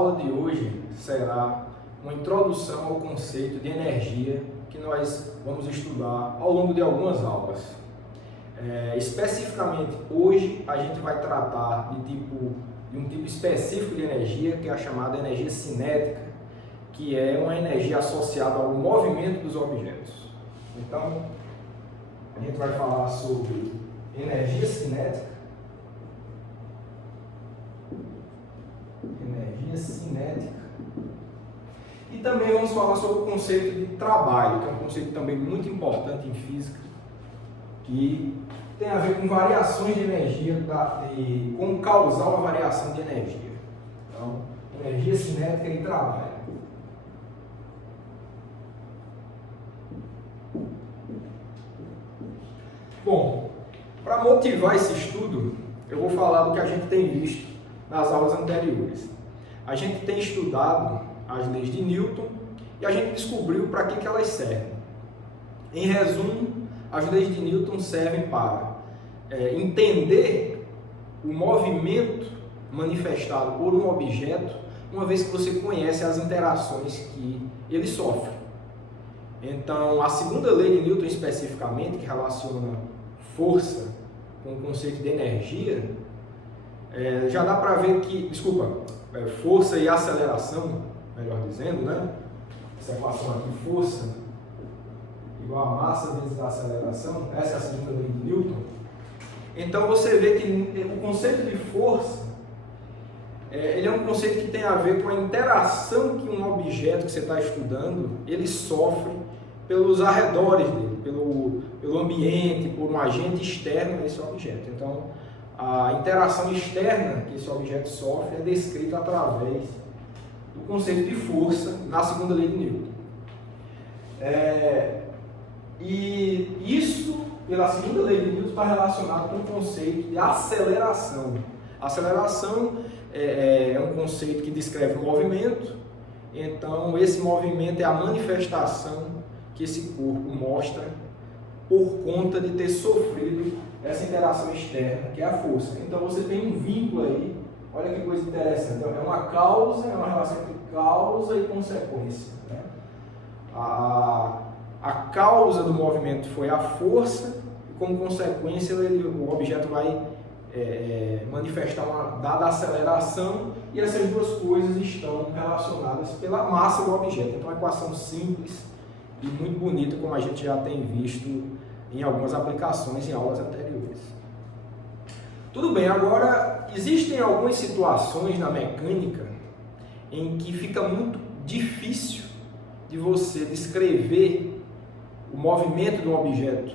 aula de hoje será uma introdução ao conceito de energia que nós vamos estudar ao longo de algumas aulas. Especificamente, hoje a gente vai tratar de um tipo específico de energia, que é a chamada energia cinética, que é uma energia associada ao movimento dos objetos. Então, a gente vai falar sobre energia cinética. Energia cinética. E também vamos falar sobre o conceito de trabalho, que é um conceito também muito importante em física, que tem a ver com variações de energia e como causar uma variação de energia. Então, energia cinética e trabalho. Bom, para motivar esse estudo, eu vou falar do que a gente tem visto nas aulas anteriores. A gente tem estudado as leis de Newton e a gente descobriu para que elas servem. Em resumo, as leis de Newton servem para entender o movimento manifestado por um objeto, uma vez que você conhece as interações que ele sofre. Então, a segunda lei de Newton especificamente, que relaciona força com o conceito de energia, já dá para ver que, força e aceleração, melhor dizendo, né? Essa equação aqui, força igual a massa vezes a aceleração, essa é a segunda lei de Newton. Então você vê que o conceito de força, ele é um conceito que tem a ver com a interação que um objeto que você está estudando, ele sofre pelos arredores dele, pelo ambiente, por um agente externo a esse objeto. Então, a interação externa que esse objeto sofre é descrita através do conceito de força na segunda lei de Newton. E isso, pela segunda lei de Newton, está relacionado com o conceito de aceleração. A aceleração é um conceito que descreve o movimento, então esse movimento é a manifestação que esse corpo mostra por conta de ter sofrido essa interação externa, que é a força. Então você tem um vínculo aí, olha que coisa interessante, é uma causa, é uma relação entre causa e consequência, né? A causa do movimento foi a força, e como consequência o objeto vai manifestar uma dada aceleração, e essas duas coisas estão relacionadas pela massa do objeto. Então, é uma equação simples e muito bonita, como a gente já tem visto em algumas aplicações em aulas anteriores. Tudo bem, agora existem algumas situações na mecânica em que fica muito difícil de você descrever o movimento de um objeto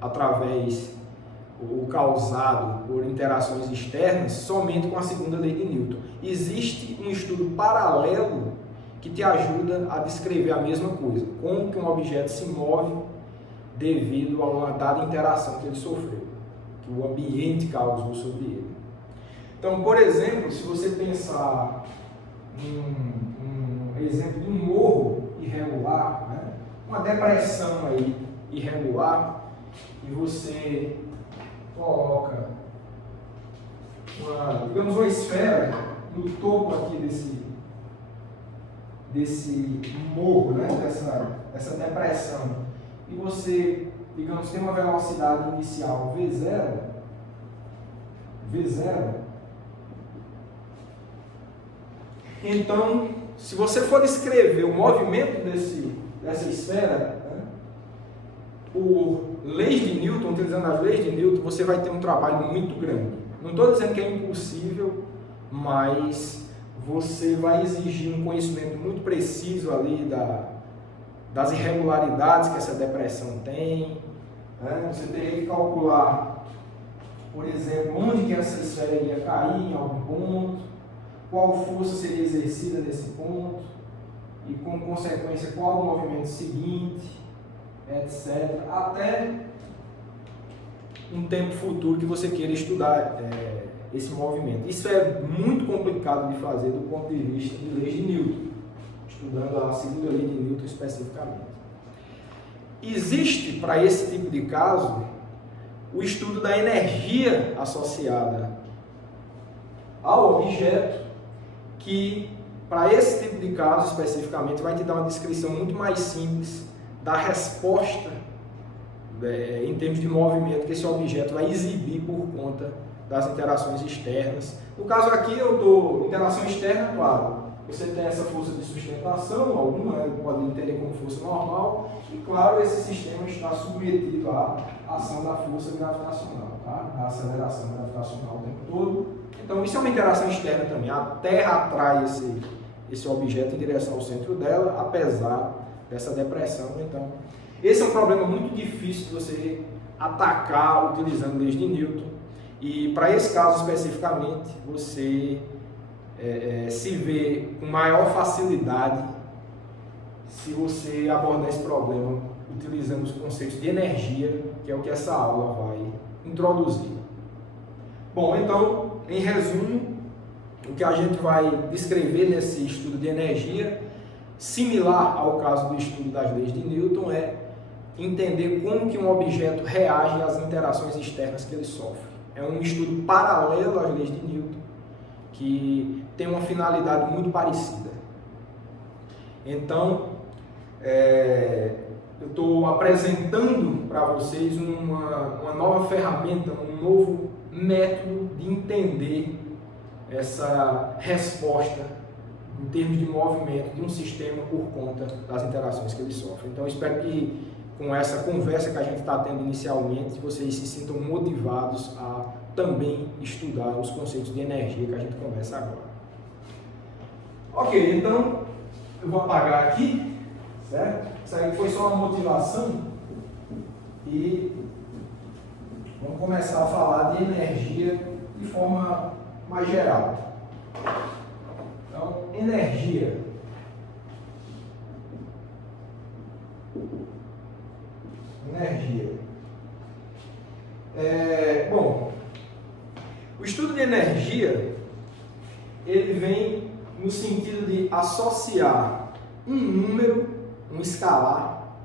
através ou causado por interações externas somente com a segunda lei de Newton. Existe um estudo paralelo que te ajuda a descrever a mesma coisa, como que um objeto se move devido a uma dada interação que ele sofreu, que o ambiente causou sobre ele. Então, por exemplo, se você pensar um exemplo de um morro irregular, né? Uma depressão aí irregular, e você coloca uma esfera no topo aqui desse morro, né? dessa depressão, e você, digamos, tem uma velocidade inicial V0, então, se você for descrever o movimento dessa esfera, né, por leis de Newton, utilizando as leis de Newton, você vai ter um trabalho muito grande. Não estou dizendo que é impossível, mas você vai exigir um conhecimento muito preciso ali das irregularidades que essa depressão tem, né? Você teria que calcular, por exemplo, onde que essa esfera ia cair em algum ponto, qual força seria exercida nesse ponto, e como consequência qual o movimento seguinte, etc. Até um tempo futuro que você queira estudar esse movimento. Isso é muito complicado de fazer do ponto de vista de leis de Newton, estudando a segunda lei de Newton especificamente. Existe, para esse tipo de caso, o estudo da energia associada ao objeto, que, para esse tipo de caso especificamente, vai te dar uma descrição muito mais simples da resposta em termos de movimento que esse objeto vai exibir por conta das interações externas. No caso aqui, eu estou interação externa, claro. Você tem essa força de sustentação, alguma, pode entender como força normal, e claro, esse sistema está submetido à ação da força gravitacional, tá? A aceleração gravitacional o tempo todo. Então, isso é uma interação externa também. A Terra atrai esse objeto em direção ao centro dela, apesar dessa depressão. Então, esse é um problema muito difícil de você atacar utilizando leis de Newton. E para esse caso especificamente, você se vê com maior facilidade se você abordar esse problema utilizando os conceitos de energia, que é o que essa aula vai introduzir. Bom, então, em resumo, o que a gente vai descrever nesse estudo de energia, similar ao caso do estudo das leis de Newton, é entender como que um objeto reage às interações externas que ele sofre. É um estudo paralelo às leis de Newton, que tem uma finalidade muito parecida. Então, eu estou apresentando para vocês uma nova ferramenta, um novo método de entender essa resposta em termos de movimento de um sistema por conta das interações que ele sofre. Então, eu espero que com essa conversa que a gente está tendo inicialmente, vocês se sintam motivados a também estudar os conceitos de energia que a gente começa agora. Ok, então eu vou apagar aqui, certo? Isso aí foi só uma motivação e vamos começar a falar de energia de forma mais geral. Então, energia. Bom, o estudo de energia, ele vem no sentido de associar um número, um escalar,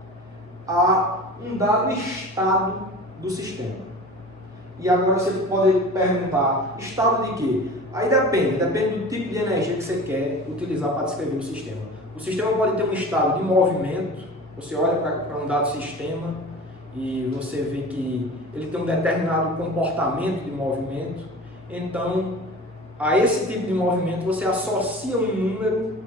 a um dado estado do sistema. E agora você pode perguntar, estado de quê? Aí depende do tipo de energia que você quer utilizar para descrever o sistema. O sistema pode ter um estado de movimento, você olha para um dado sistema e você vê que ele tem um determinado comportamento de movimento. Então, a esse tipo de movimento você associa um número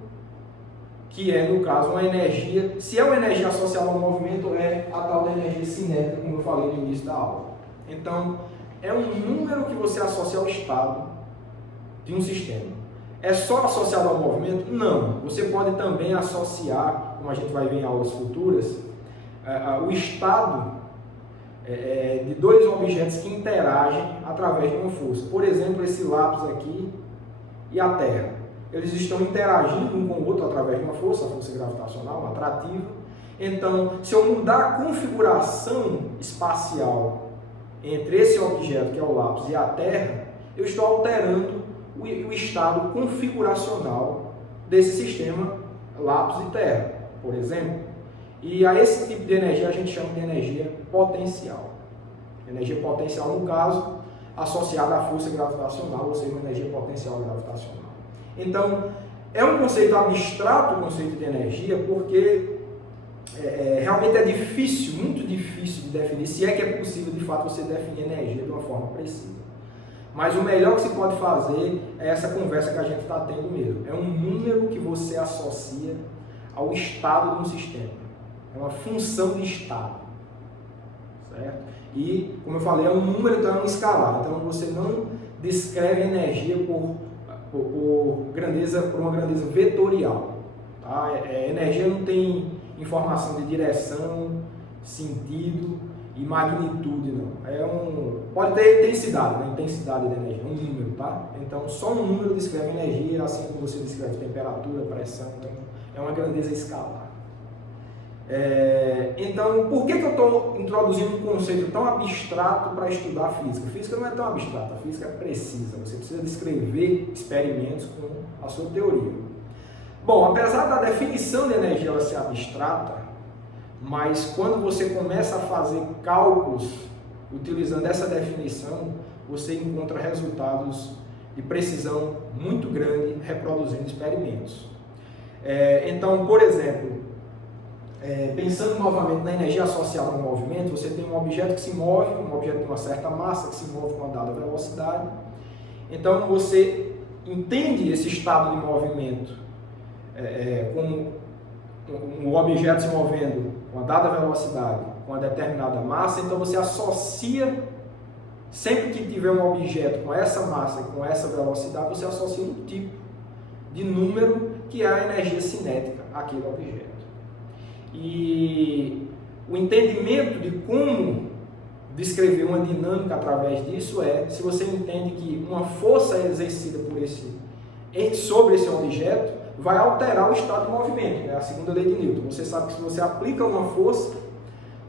que é, no caso, uma energia. Se é uma energia associada ao movimento, é a tal da energia cinética, como eu falei no início da aula. Então, é um número que você associa ao estado de um sistema. É só associado ao movimento? Não. Você pode também associar, como a gente vai ver em aulas futuras, o estado de dois objetos que interagem através de uma força. Por exemplo, esse lápis aqui e a Terra. Eles estão interagindo um com o outro através de uma força, a força gravitacional, uma atrativa. Então, se eu mudar a configuração espacial entre esse objeto, que é o lápis, e a Terra, eu estou alterando o estado configuracional desse sistema lápis e Terra, por exemplo. E a esse tipo de energia a gente chama de energia potencial. Energia potencial, no caso, associada à força gravitacional, ou seja, uma energia potencial gravitacional. Então, é um conceito abstrato, o conceito de energia, porque realmente é difícil, muito difícil de definir, se é que é possível, de fato, você definir energia de uma forma precisa. Mas o melhor que se pode fazer é essa conversa que a gente está tendo mesmo. É um número que você associa ao estado de um sistema. É uma função de estado. Certo? E, como eu falei, é um número, então é um escalar. Então você não descreve energia por uma grandeza vetorial. Tá? Energia não tem informação de direção, sentido e magnitude, não. Pode ter intensidade, né? Intensidade da energia, um número, tá? Então, só um número descreve energia, assim como você descreve temperatura, pressão, então é uma grandeza escalar. Então, por que eu estou introduzindo um conceito tão abstrato para estudar a física? A física não é tão abstrata, a física é precisa, você precisa descrever experimentos com a sua teoria. Bom, apesar da definição de energia ela ser abstrata, mas quando você começa a fazer cálculos utilizando essa definição, você encontra resultados de precisão muito grande reproduzindo experimentos. Então, por exemplo, pensando novamente na energia associada ao movimento, você tem um objeto que se move, um objeto de uma certa massa que se move com uma dada velocidade. Então, você entende esse estado de movimento como um objeto se movendo com uma dada velocidade, com uma determinada massa. Então, você associa, sempre que tiver um objeto com essa massa e com essa velocidade, você associa um tipo de número que é a energia cinética àquele objeto. E o entendimento de como descrever uma dinâmica através disso se você entende que uma força exercida sobre esse objeto vai alterar o estado de movimento, a segunda lei de Newton. Você sabe que se você aplica uma força,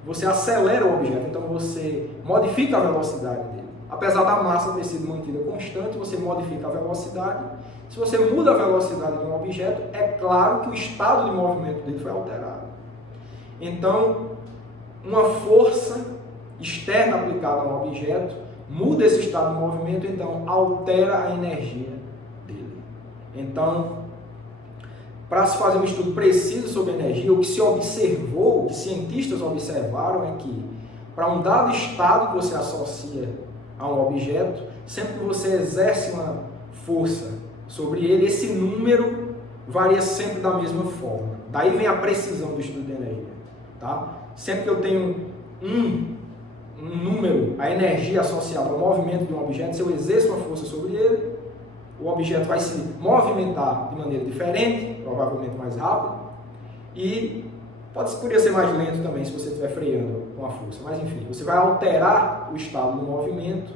você acelera o objeto, então você modifica a velocidade dele. Apesar da massa ter sido mantida constante, você modifica a velocidade. Se você muda a velocidade de um objeto, é claro que o estado de movimento dele foi alterado. Então, uma força externa aplicada a um objeto muda esse estado de movimento, então altera a energia dele. Então, para se fazer um estudo preciso sobre energia, o que se observou, o que cientistas observaram é que para um dado estado que você associa a um objeto, sempre que você exerce uma força sobre ele, esse número varia sempre da mesma forma. Daí vem a precisão do estudo de energia. Tá? Sempre que eu tenho um número, a energia associada ao movimento de um objeto, se eu exerço uma força sobre ele, o objeto vai se movimentar de maneira diferente, provavelmente mais rápido, e poderia ser mais lento também se você estiver freando com a força, mas enfim, você vai alterar o estado do movimento,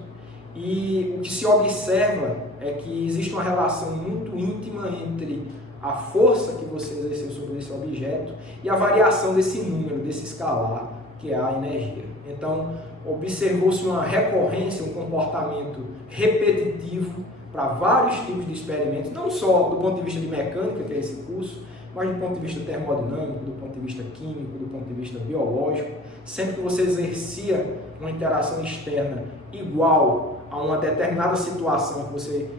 e o que se observa é que existe uma relação muito íntima entre a força que você exerceu sobre esse objeto e a variação desse número, desse escalar, que é a energia. Então, observou-se uma recorrência, um comportamento repetitivo para vários tipos de experimentos, não só do ponto de vista de mecânica, que é esse curso, mas do ponto de vista termodinâmico, do ponto de vista químico, do ponto de vista biológico. Sempre que você exercia uma interação externa igual a uma determinada situação que você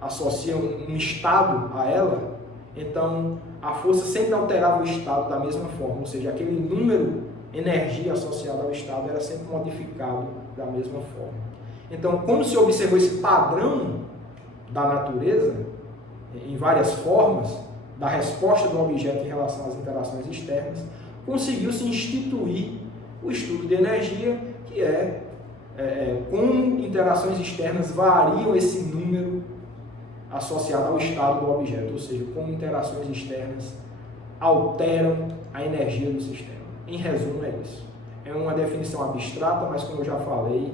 associa um estado a ela, então a força sempre alterava o estado da mesma forma, ou seja, aquele número energia associada ao estado era sempre modificado da mesma forma. Então, como se observou esse padrão da natureza, em várias formas, da resposta do objeto em relação às interações externas, conseguiu-se instituir o estudo de energia, que como interações externas variam esse número associado ao estado do objeto, ou seja, como interações externas alteram a energia do sistema. Em resumo, é isso. É uma definição abstrata, mas como eu já falei,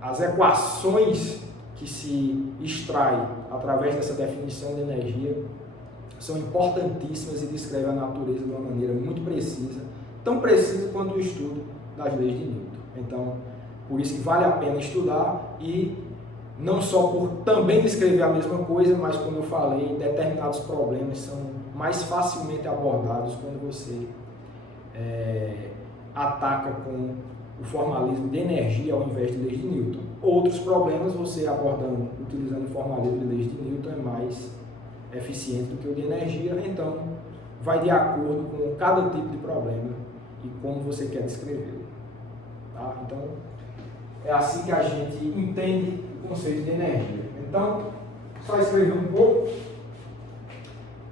as equações que se extraem através dessa definição de energia são importantíssimas e descrevem a natureza de uma maneira muito precisa, tão precisa quanto o estudo das leis de Newton. Então, por isso que vale a pena estudar, e não só por também descrever a mesma coisa, mas como eu falei, determinados problemas são mais facilmente abordados quando você ataca com o formalismo de energia ao invés de leis de Newton. Outros problemas, você abordando, utilizando o formalismo de leis de Newton, é mais eficiente do que o de energia, então vai de acordo com cada tipo de problema e como você quer descrevê-lo. Tá? Então, é assim que a gente entende o conceito de energia. Então, só escrever um pouco.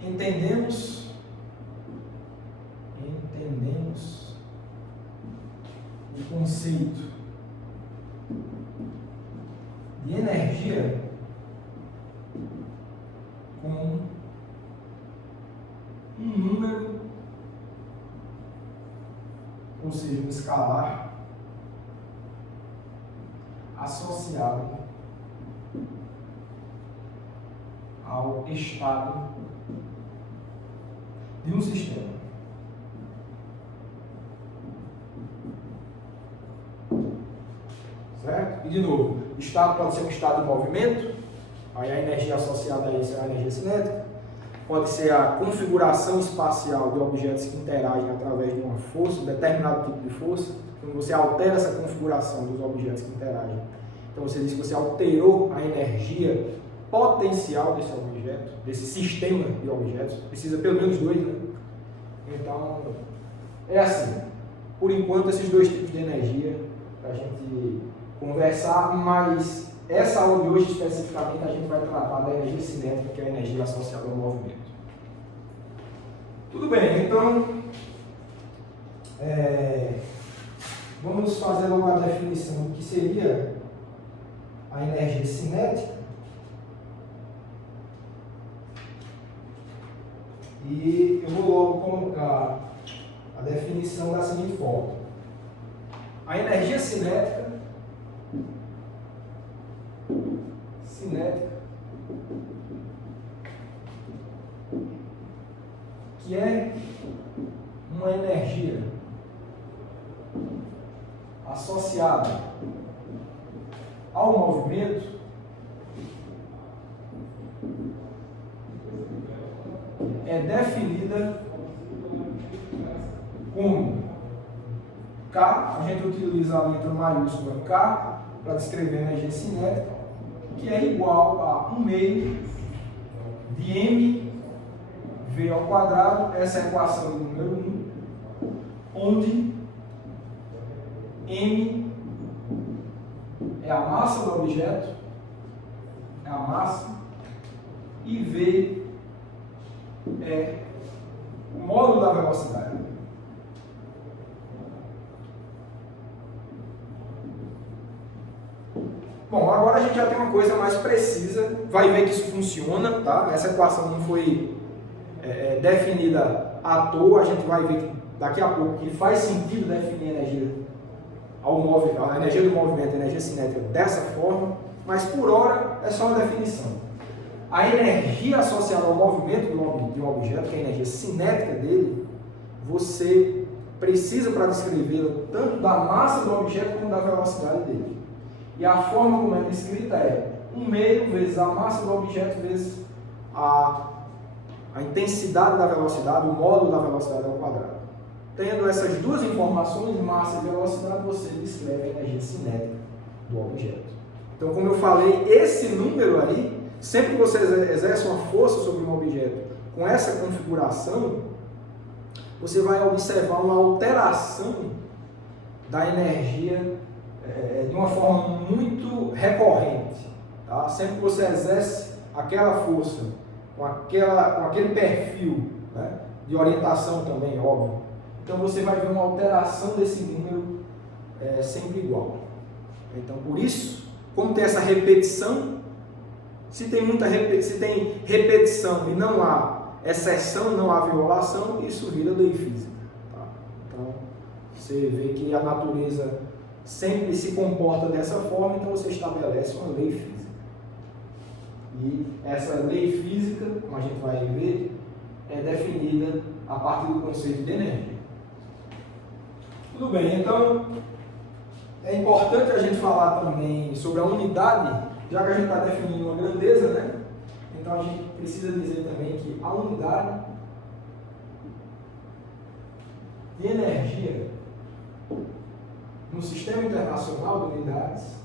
Entendemos o conceito de energia como um número, ou seja, um escalar associado ao estado de um sistema. Certo? E de novo, estado pode ser um estado de movimento, aí a energia associada a isso é a energia cinética, pode ser a configuração espacial de objetos que interagem através de uma força, um determinado tipo de força. Quando você altera essa configuração dos objetos que interagem, então você diz que você alterou a energia potencial desse objeto, desse sistema de objetos. Precisa pelo menos 2, né? Então, é assim. Por enquanto, esses 2 tipos de energia para a gente conversar, mas essa aula de hoje, especificamente, a gente vai tratar da energia cinética, que é a energia associada ao movimento. Tudo bem, então, vamos fazer uma definição do que seria a energia cinética. E eu vou logo colocar a definição da seguinte forma. A energia cinética que é uma energia associada ao movimento é definida como K, a gente utiliza a letra maiúscula K para descrever a energia cinética, que é igual a 1/2 de mv ao quadrado, essa é a equação do número 1, onde m é a massa do objeto, é a massa, e v é o módulo da velocidade. Bom, agora a gente já tem uma coisa mais precisa, vai ver que isso funciona, tá? Essa equação não foi definida à toa, a gente vai ver que daqui a pouco que faz sentido definir a energia do movimento, a energia cinética dessa forma, mas por hora é só uma definição. A energia associada ao movimento de um objeto, que é a energia cinética dele, você precisa para descrevê-la tanto da massa do objeto como da velocidade dele. E a forma como é descrita é 1/2 vezes a massa do objeto vezes a intensidade da velocidade, o módulo da velocidade ao quadrado. Tendo essas duas informações, massa e velocidade, você descreve a energia cinética do objeto. Então, como eu falei, esse número aí, sempre que você exerce uma força sobre um objeto com essa configuração, você vai observar uma alteração da energia de uma forma muito recorrente. Tá? Sempre que você exerce aquela força com aquele perfil, né, de orientação também, óbvio, então você vai ver uma alteração desse número sempre igual. Então, por isso, como tem essa repetição, se tem repetição e não há exceção, não há violação, isso vira lei física. Tá? Então, você vê que a natureza sempre se comporta dessa forma, então você estabelece uma lei física. E essa lei física, como a gente vai ver, é definida a partir do conceito de energia. Tudo bem, então é importante a gente falar também sobre a unidade, já que a gente está definindo uma grandeza, né? Então a gente precisa dizer também que a unidade de energia no sistema internacional de unidades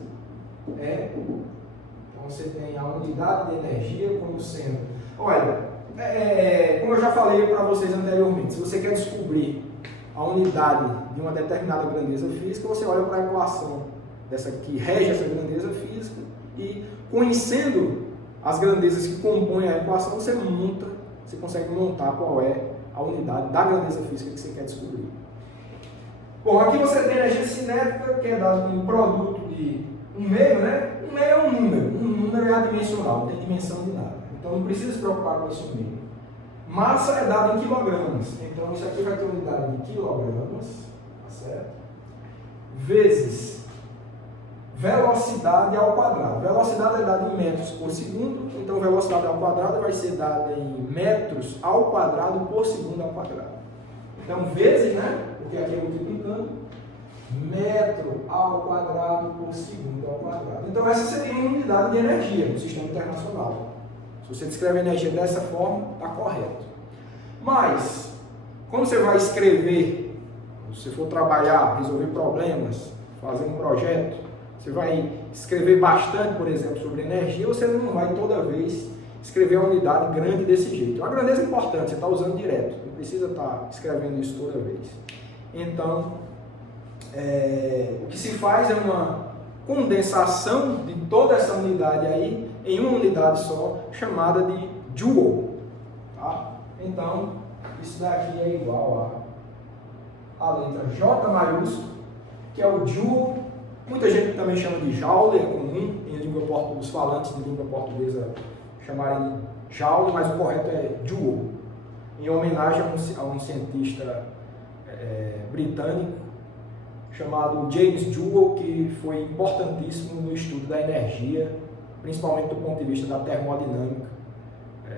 então você tem a unidade de energia como sendo, olha, como eu já falei para vocês anteriormente, se você quer descobrir a unidade de uma determinada grandeza física, você olha para a equação que rege essa grandeza física e, conhecendo as grandezas que compõem a equação, você consegue montar qual é a unidade da grandeza física que você quer descobrir. Bom, aqui você tem a energia cinética, que é dada como produto de 1/2, né? 1/2 é um número é adimensional, não tem dimensão de nada. Então não precisa se preocupar com esse 1/2. Massa é dada em quilogramas, então isso aqui vai ter unidade de quilogramas, tá certo? Vezes velocidade ao quadrado. Velocidade é dada em metros por segundo, então velocidade ao quadrado vai ser dada em metros ao quadrado por segundo ao quadrado. Então vezes, né? Porque aqui é multiplicando, metro ao quadrado por segundo ao quadrado. Então essa seria uma unidade de energia no sistema internacional. Se você descreve a energia dessa forma, está correto. Mas, quando você vai escrever, se você for trabalhar, resolver problemas, fazer um projeto, você vai escrever bastante, por exemplo, sobre energia, você não vai toda vez escrever uma unidade grande desse jeito. É uma grandeza importante, você está usando direto, não precisa estar escrevendo isso toda vez. Então, o que se faz é uma condensação de toda essa unidade aí em uma unidade só, chamada de joule. Tá? Então, isso daqui é igual a letra J maiúsculo, que é o joule. Muita gente também chama de joule, é comum em língua portuguesa, os falantes de língua portuguesa chamarem de joule, mas o correto é joule, em homenagem a um cientista britânico chamado James Joule, que foi importantíssimo no estudo da energia, principalmente do ponto de vista da termodinâmica.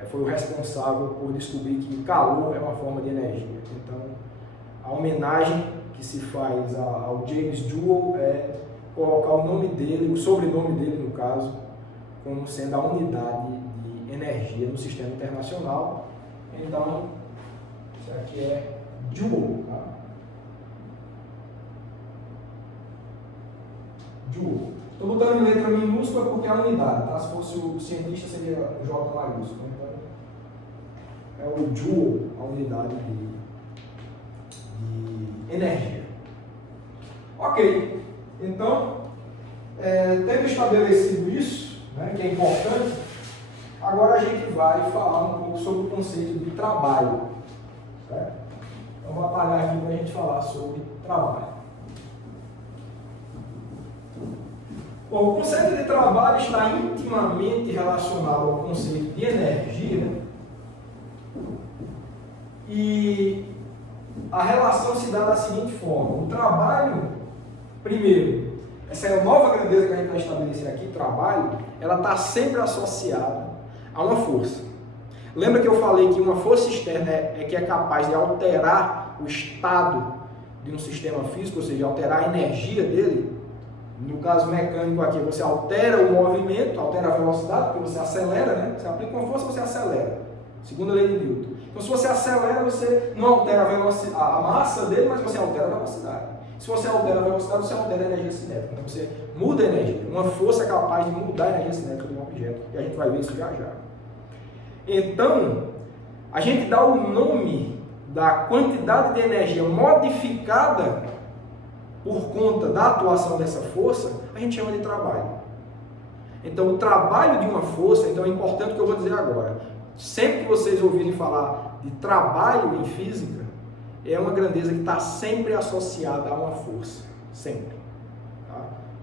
Foi o responsável por descobrir que calor é uma forma de energia. Então, a homenagem que se faz ao James Joule é colocar o nome dele, o sobrenome dele no caso, como sendo a unidade de energia no sistema internacional. Então, isso aqui é Joule. Tá? Joule. Estou botando em letra minúscula porque é a unidade, tá? Se fosse o cientista seria o J maiúsculo. Então, é o Joule, a unidade de energia. Ok, então, tendo estabelecido isso, né, que é importante, agora a gente vai falar um pouco sobre o conceito de trabalho. Certo? Então, vou apagar aqui para a gente falar sobre trabalho. Bom, o conceito de trabalho está intimamente relacionado ao conceito de energia e a relação se dá da seguinte forma: o trabalho, primeiro, essa é a nova grandeza que a gente vai estabelecer aqui, trabalho, ela está sempre associada a uma força. Lembra que eu falei que uma força externa é que é capaz de alterar o estado de um sistema físico, ou seja, alterar a energia dele? No caso mecânico aqui, você altera o movimento, altera a velocidade, porque você acelera, né? Você aplica uma força, você acelera. Segunda lei de Newton. Então, se você acelera, você não altera a massa dele, mas você altera a velocidade. Se você altera a velocidade, você altera a energia cinética. Então, você muda a energia. Uma força é capaz de mudar a energia cinética de um objeto. E a gente vai ver isso já já. Então, a gente dá o nome da quantidade de energia modificada por conta da atuação dessa força, a gente chama de trabalho. Então, o trabalho de uma força, então é importante o que eu vou dizer agora. Sempre que vocês ouvirem falar de trabalho em física, é uma grandeza que está sempre associada a uma força. Sempre. Tá?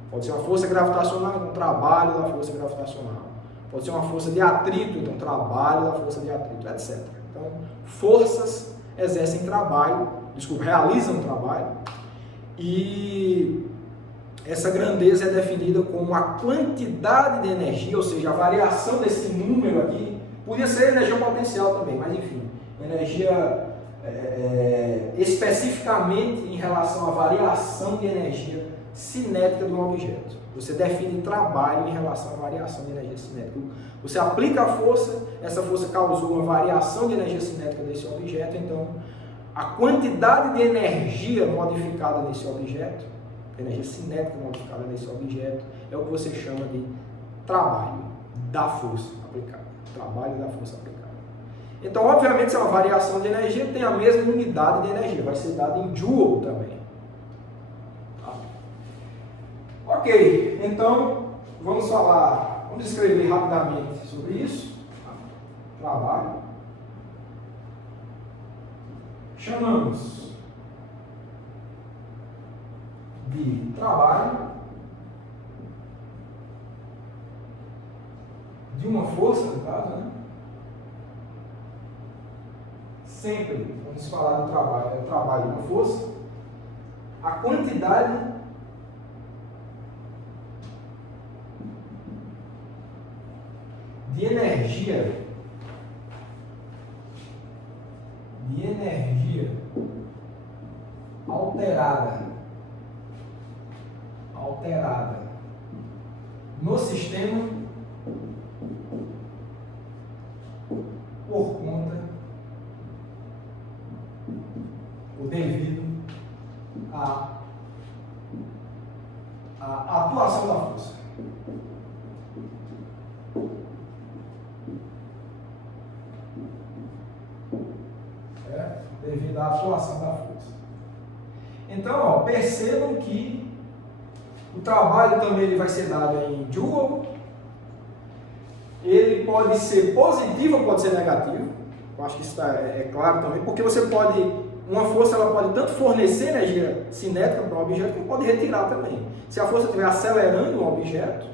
Pode ser uma força gravitacional, então trabalho da força gravitacional. Pode ser uma força de atrito, então trabalho da força de atrito, etc. Então, forças exercem trabalho, realizam trabalho, e essa grandeza é definida como a quantidade de energia, ou seja, a variação desse número aqui, podia ser energia potencial também, mas enfim, energia especificamente em relação à variação de energia cinética de um objeto. Você define trabalho em relação à variação de energia cinética. Você aplica a força, essa força causou uma variação de energia cinética desse objeto, então a quantidade de energia modificada nesse objeto, energia cinética modificada nesse objeto, é o que você chama de trabalho da força aplicada. Trabalho da força aplicada. Então, obviamente, se é uma variação de energia, tem a mesma unidade de energia, vai ser dada em joule também. Tá? Ok, então, vamos escrever rapidamente sobre isso. Trabalho. Chamamos de trabalho de uma força, no caso, né? Sempre, quando se falar do trabalho, é o trabalho de uma força, a quantidade de energia alterada no sistema por conta ou devido à atuação da força. Devido à atuação da força. Então, ó, percebam que o trabalho também ele vai ser dado em Joule. Ele pode ser positivo ou pode ser negativo. Eu acho que isso é claro também, porque você pode, uma força ela pode tanto fornecer energia cinética para o objeto, como pode retirar também. Se a força estiver acelerando um objeto,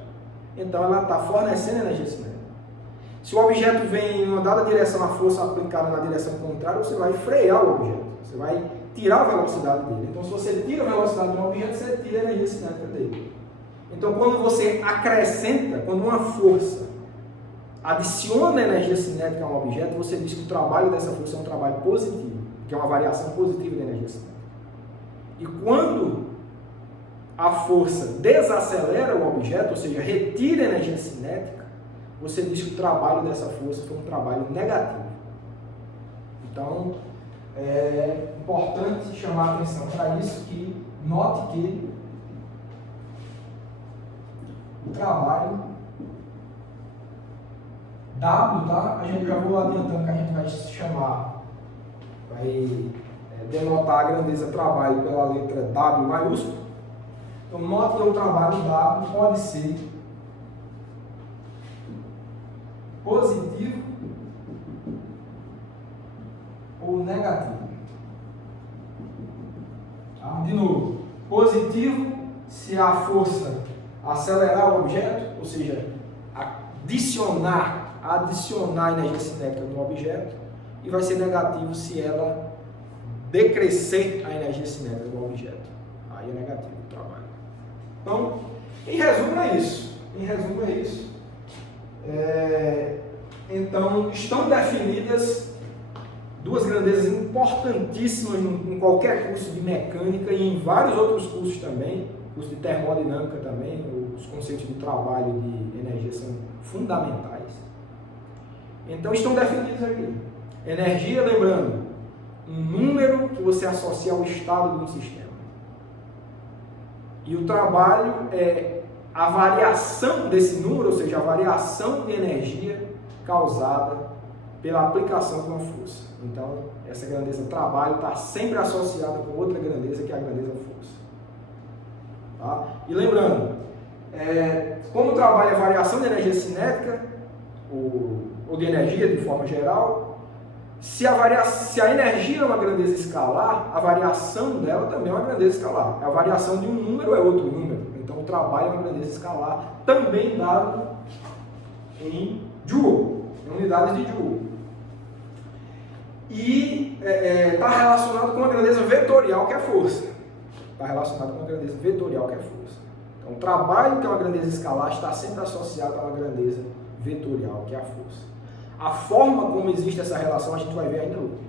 então ela está fornecendo energia cinética. Se o objeto vem em uma dada direção, a força aplicada na direção contrária, você vai frear o objeto, você vai tirar a velocidade dele. Então, se você tira a velocidade de um objeto, você tira a energia cinética dele. Então, quando você acrescenta, quando uma força adiciona energia cinética a um objeto, você diz que o trabalho dessa força é um trabalho positivo, que é uma variação positiva da energia cinética. E quando a força desacelera o objeto, ou seja, retira a energia cinética, você diz que o trabalho dessa força foi um trabalho negativo. Então, é importante chamar a atenção para isso, que note que o trabalho W, tá? A gente já vou adiantando que a gente vai chamar, vai denotar a grandeza trabalho pela letra W maiúsculo. Então, note que o trabalho W pode ser positivo ou negativo. Tá? De novo, positivo se a força acelerar o objeto, ou seja, adicionar energia cinética no objeto, e vai ser negativo se ela decrescer a energia cinética do objeto. Aí é negativo o trabalho. Então, em resumo é isso. Então, estão definidas duas grandezas importantíssimas em qualquer curso de mecânica e em vários outros cursos também, curso de termodinâmica também, os conceitos de trabalho e de energia são fundamentais. Então, estão definidos aqui. Energia, lembrando, um número que você associa ao estado de um sistema. E o trabalho é a variação desse número, ou seja, a variação de energia causada pela aplicação de uma força. Então, essa grandeza trabalho está sempre associada com outra grandeza, que é a grandeza força. Tá? E lembrando, como o trabalho é variação de energia cinética, ou de energia de forma geral, se a energia é uma grandeza escalar, a variação dela também é uma grandeza escalar. A variação de um número é outro número. Então, o trabalho é uma grandeza escalar, também dado em Joule, em unidades de Joule. E está relacionado com uma grandeza vetorial, que é força. Está relacionado com uma grandeza vetorial, que é força. Então, o trabalho, que é uma grandeza escalar, está sempre associado a uma grandeza vetorial, que é a força. A forma como existe essa relação a gente vai ver ainda hoje.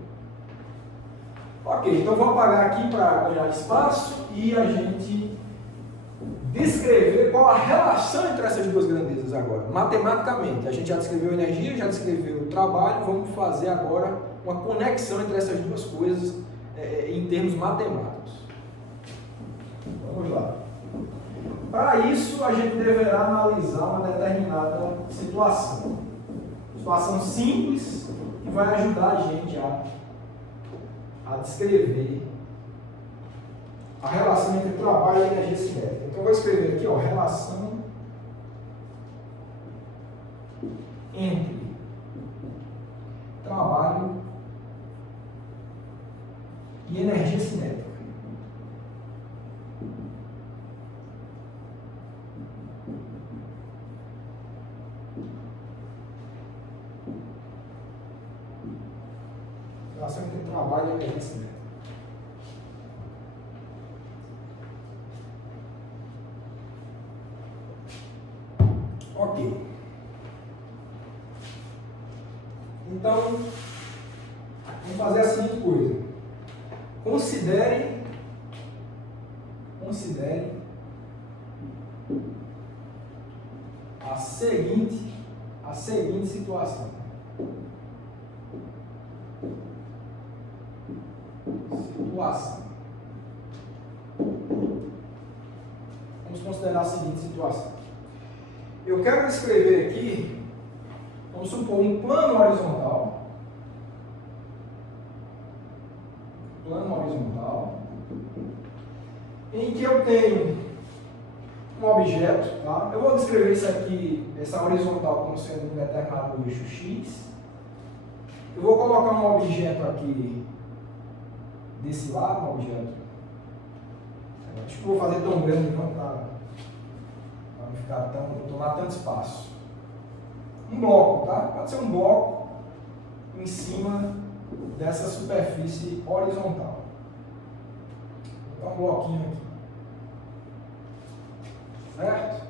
Ok, então vou apagar aqui para ganhar espaço e a gente descrever qual a relação entre essas duas grandezas agora, matematicamente. A gente já descreveu energia, já descreveu trabalho, vamos fazer agora uma conexão entre essas duas coisas em termos matemáticos. Vamos lá. Para isso, a gente deverá analisar uma determinada situação. Situação simples que vai ajudar a gente a descrever a relação entre trabalho e energia cinética. Então, eu vou escrever aqui, ó, relação entre trabalho e energia cinética. Relação entre trabalho e energia cinética. Ok. Então, vamos fazer a seguinte coisa. Considere a seguinte situação. Vamos considerar a seguinte situação. eu quero descrever aqui, vamos supor, um plano horizontal. Em que eu tenho um objeto, tá? Eu vou descrever isso aqui, essa horizontal, como sendo um determinado eixo X. Eu vou colocar um objeto aqui desse lado, um objeto. Acho que eu vou fazer tão grande não para não ficar tomar tanto espaço. Um bloco, tá? Pode ser um bloco em cima dessa superfície horizontal. Vou dar um bloquinho aqui. Certo?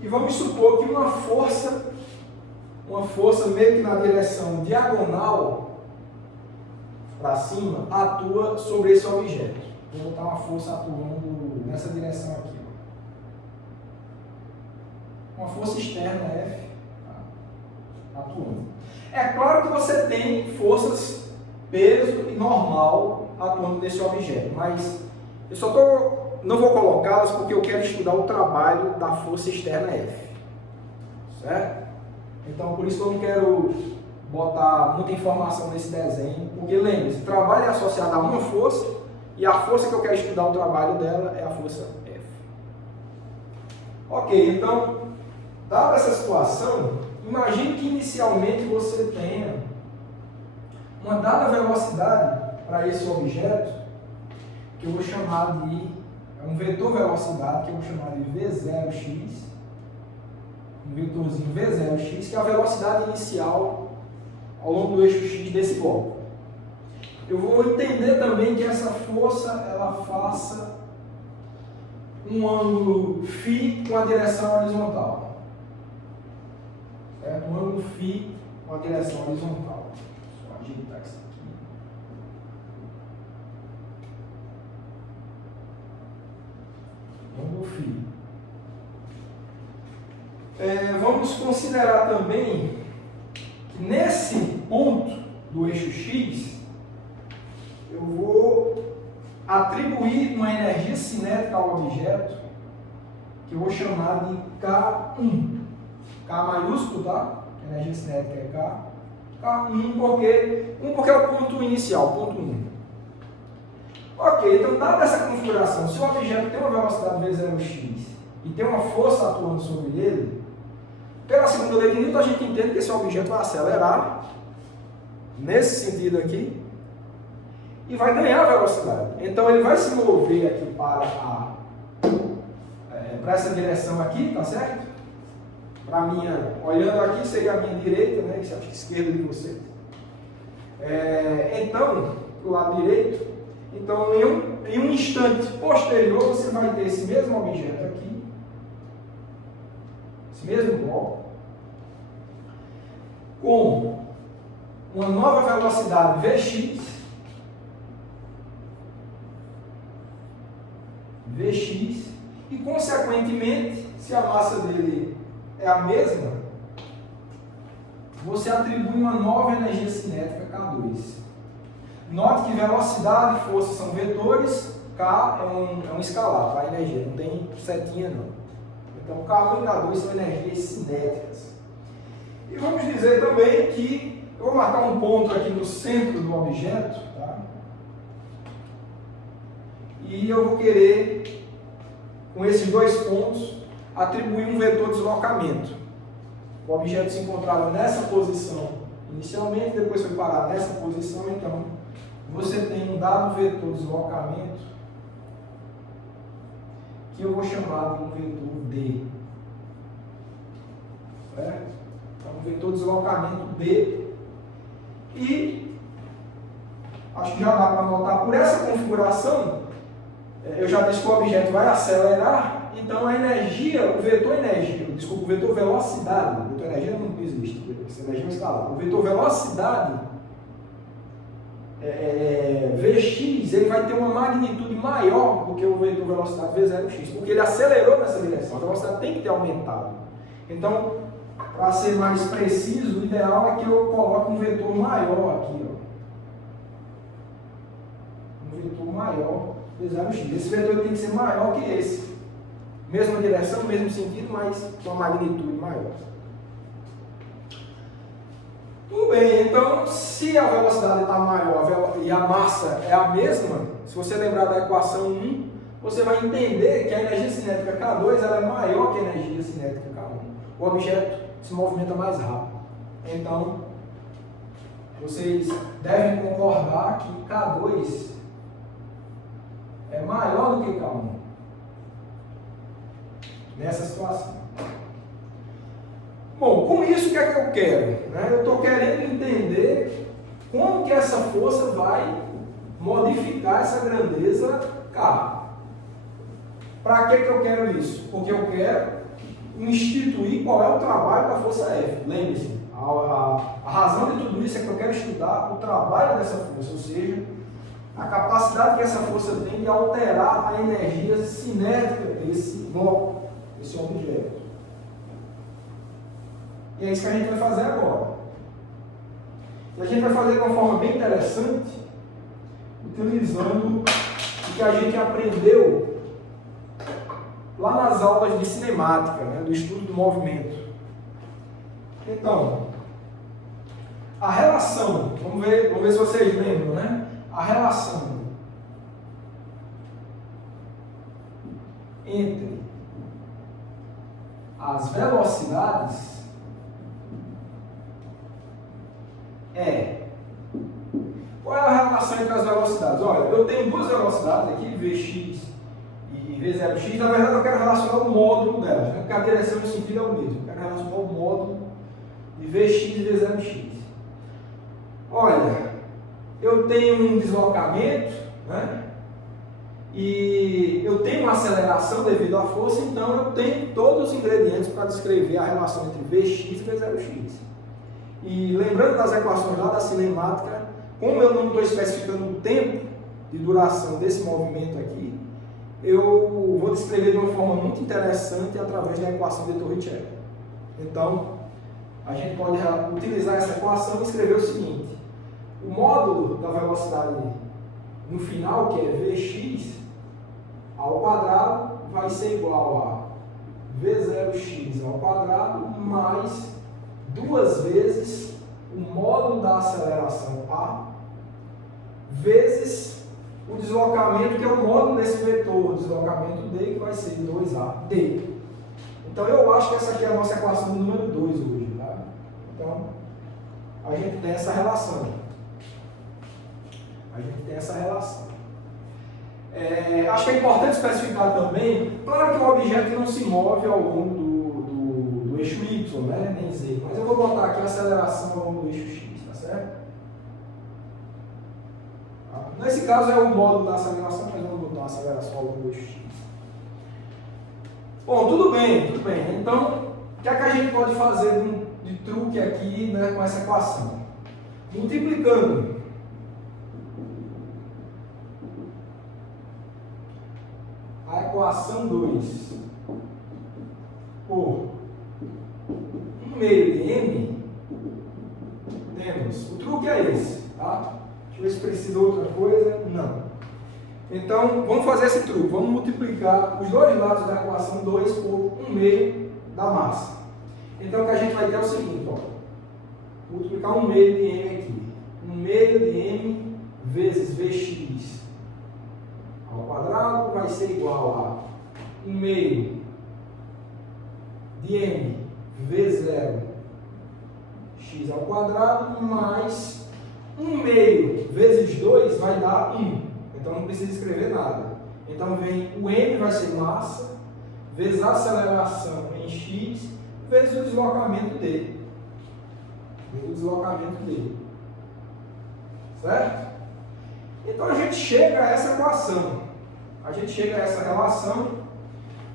E vamos supor que uma força meio que na direção diagonal para cima, atua sobre esse objeto. Vou botar uma força atuando nessa direção aqui. Uma força externa F, tá? Atuando. É claro que você tem forças peso e normal atuando nesse objeto, mas eu não vou colocá-las porque eu quero estudar o trabalho da força externa F. Certo? Então, por isso que eu não quero botar muita informação nesse desenho, porque lembre-se, trabalho é associado a uma força, e a força que eu quero estudar o trabalho dela é a força F. Ok, então, dada essa situação, imagine que inicialmente você tenha uma dada velocidade para esse objeto, que eu vou chamar de um vetor velocidade, que eu vou chamar de V0x, um vetorzinho V0x, que é a velocidade inicial ao longo do eixo X desse bloco. Eu vou entender também que essa força ela faça um ângulo φ com a direção horizontal. Certo? Um ângulo φ com a direção horizontal. Só ajeitar isso aqui. Ângulo φ. Vamos considerar também que nesse ponto do eixo X, eu vou atribuir uma energia cinética ao objeto, que eu vou chamar de K1. K maiúsculo, tá? A energia cinética é K. K1 porque é o ponto inicial, ponto 1. Ok, então dada essa configuração, se o objeto tem uma velocidade V0x e tem uma força atuando sobre ele, pela segunda lei de Newton a gente entende que esse objeto vai acelerar nesse sentido aqui e vai ganhar velocidade. Então ele vai se mover aqui para essa direção aqui, tá certo? Olhando aqui seria a minha direita, né? Isso acho que esquerda de vocês. Então, para o lado direito, então em um instante posterior você vai ter esse mesmo objeto aqui, esse mesmo bloco, com uma nova velocidade Vx, e consequentemente, se a massa dele é a mesma, você atribui uma nova energia cinética K2. Note que velocidade e força são vetores, K é um escalar, tá? A energia, não tem setinha não. Então K1 e K2 são energias cinéticas. E vamos dizer também que eu vou marcar um ponto aqui no centro do objeto, tá? E eu vou querer, com esses dois pontos, atribuir um vetor de deslocamento. O objeto se encontrava nessa posição inicialmente, depois foi parar nessa posição, então você tem um dado vetor de deslocamento que eu vou chamar de um vetor D. Certo? Então, um vetor de deslocamento D. E acho que já dá para notar por essa configuração, eu já disse que o objeto vai acelerar, então a energia, o vetor velocidade, o vetor energia não existe, essa energia é um escalar. O vetor velocidade, Vx, ele vai ter uma magnitude maior do que o vetor velocidade V0x, porque ele acelerou nessa direção, a velocidade tem que ter aumentado. Então, para ser mais preciso, o ideal é que eu coloque um vetor maior aqui, ó. Um vetor maior V0x. Esse vetor tem que ser maior que esse. Mesma direção, mesmo sentido, mas com uma magnitude maior. Tudo bem, então se a velocidade está maior e a massa é a mesma, se você lembrar da equação 1, você vai entender que a energia cinética K2 ela é maior que a energia cinética K1. O objeto se movimenta mais rápido. Então, vocês devem concordar que K2 é maior do que K1 nessa situação. Bom, com isso o que é que eu quero? Né? Eu estou querendo entender como que essa força vai modificar essa grandeza K. Para que eu quero isso? Porque eu quero instituir qual é o trabalho da força F. Lembre-se, a razão de tudo isso é que eu quero estudar o trabalho dessa força, ou seja, a capacidade que essa força tem de alterar a energia cinética desse bloco, desse objeto. E é isso que a gente vai fazer agora. E a gente vai fazer de uma forma bem interessante, utilizando o que a gente aprendeu lá nas aulas de cinemática, né, do estudo do movimento. Então, a relação, vamos ver se vocês lembram, né? A relação entre as velocidades qual é a relação entre as velocidades? Olha, eu tenho duas velocidades aqui, Vx e V0x. Na verdade, eu quero relacionar o módulo delas, né? Porque a direção e o sentido é o mesmo. Eu quero relacionar o módulo de Vx e V0x. Olha, eu tenho um deslocamento, né? E eu tenho uma aceleração devido à força, então eu tenho todos os ingredientes para descrever a relação entre Vx e V0x. E lembrando das equações lá da cinemática, como eu não estou especificando o tempo de duração desse movimento aqui, eu vou descrever de uma forma muito interessante através da equação de Torricelli. Então, a gente pode utilizar essa equação e escrever o seguinte: o módulo da velocidade no final, que é Vx ao quadrado, vai ser igual a V0x ao quadrado mais duas vezes o módulo da aceleração A vezes o deslocamento, que é o módulo desse vetor, o deslocamento D, que vai ser 2AD. Então eu acho que essa aqui é a nossa equação número 2 hoje, tá? Então a gente tem essa relação. Acho que é importante especificar também, claro que o objeto não se move ao longo do eixo Y, né? Nem Z, mas eu vou botar aqui a aceleração ao longo do eixo X, tá certo? Nesse caso é o módulo da aceleração, mas vamos botar a aceleração ao longo do eixo X. Bom, tudo bem. Então, o que é que a gente pode fazer de truque aqui, né, com essa equação? Multiplicando a equação 2 por 1 meio de m, temos, o truque é esse, tá? Deixa eu ver se precisa outra coisa, não. Então, vamos fazer esse truque, vamos multiplicar os dois lados da equação 2 por 1 meio da massa. Então, o que a gente vai ter é o seguinte, ó, multiplicar 1 meio de m aqui, 1 meio de m vezes Vx ao quadrado vai ser igual a 1 meio de m V0 x ao quadrado mais 1 meio vezes 2 vai dar 1. Então não precisa escrever nada. Então vem o m vai ser massa vezes a aceleração em x vezes o deslocamento d. Certo? Então a gente chega a essa equação. A gente chega a essa relação.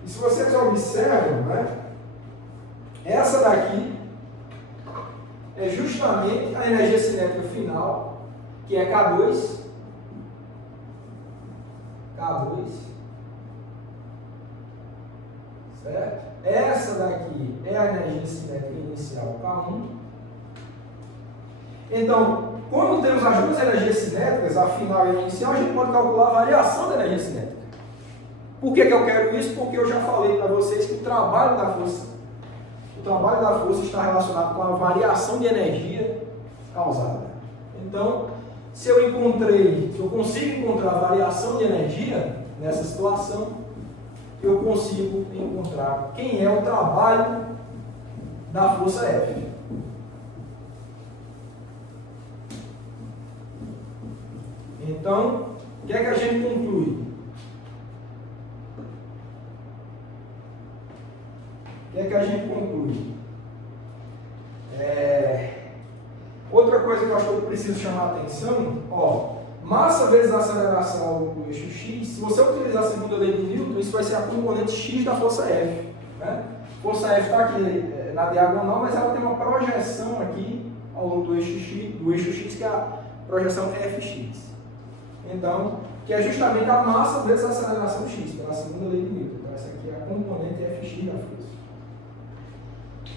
E se vocês observam, né? Essa daqui é justamente a energia cinética final, que é K2. Certo? Essa daqui é a energia cinética inicial, K1. Então, quando temos as duas energias cinéticas, a final e a inicial, a gente pode calcular a variação da energia cinética. Por que eu quero isso? Porque eu já falei para vocês que o trabalho da força está relacionado com a variação de energia causada. Então, se eu consigo encontrar variação de energia nessa situação, eu consigo encontrar quem é o trabalho da força F. Então, o que é que a gente conclui? Outra coisa que eu acho que eu preciso chamar a atenção, massa vezes a aceleração do eixo x, se você utilizar a segunda lei de Newton, isso vai ser a componente x da força F. Né? Força F está aqui na diagonal, mas ela tem uma projeção aqui ao longo do eixo x, que é a projeção Fx. Então, que é justamente a massa vezes a aceleração x, pela segunda lei de Newton. Então, essa aqui é a componente Fx da força.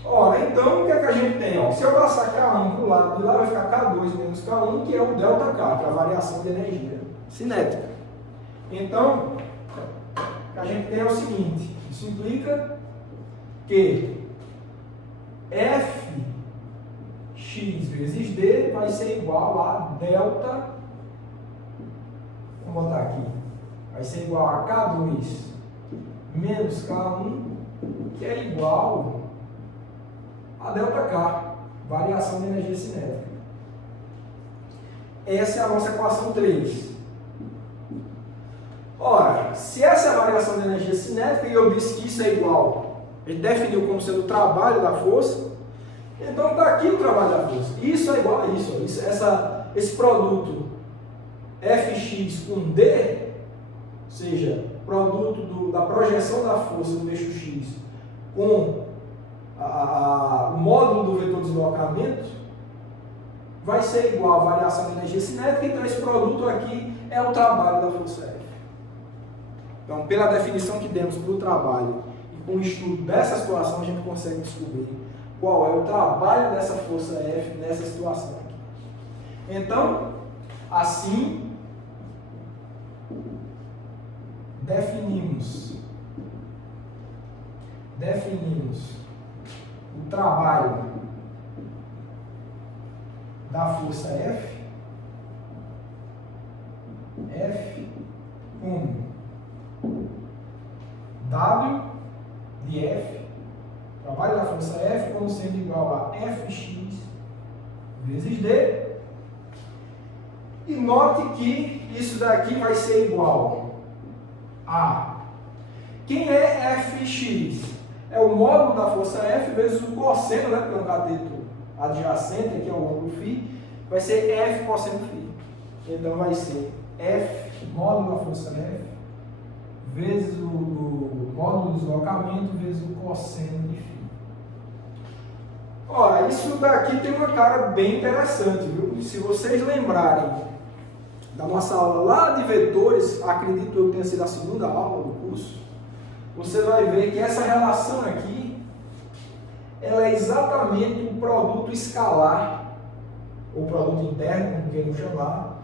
Ora, então, o que é que a gente tem? Se eu passar K1 para o lado de lá, vai ficar K2 menos K1, que é o ΔK, que é a variação de energia cinética. Então, o que a gente tem é o seguinte, isso implica que Fx vezes D vai ser igual a delta, vou botar aqui, vai ser igual a K2 menos K1, que é igual a ΔK, variação de energia cinética. Essa é a nossa equação 3. Ora, se essa é a variação de energia cinética e eu disse que isso é igual, a gente definiu como sendo o trabalho da força, então está aqui o trabalho da força. Isso é igual a isso. Esse produto Fx com D, ou seja, produto da projeção da força do eixo x com o módulo do vetor de deslocamento, vai ser igual à variação de energia cinética, então esse produto aqui é o trabalho da força F. Então, pela definição que demos para o trabalho e com o estudo dessa situação, a gente consegue descobrir qual é o trabalho dessa força F nessa situação aqui. Então, assim, definimos o trabalho da força F como W de F, trabalho da força F como sendo igual a Fx vezes D, e note que isso daqui vai ser igual a, quem é Fx? É o módulo da força F vezes o cosseno, né, porque é um cateto adjacente aqui ao ângulo φ, vai ser F cosseno φ. Então vai ser F, módulo da força F, vezes o módulo do deslocamento, vezes o cosseno de φ. Ora, isso daqui tem uma cara bem interessante, viu? Se vocês lembrarem da nossa aula lá de vetores, acredito eu que tenha sido a segunda aula do curso, você vai ver que essa relação aqui, ela é exatamente o produto escalar, ou produto interno, como queiram chamar,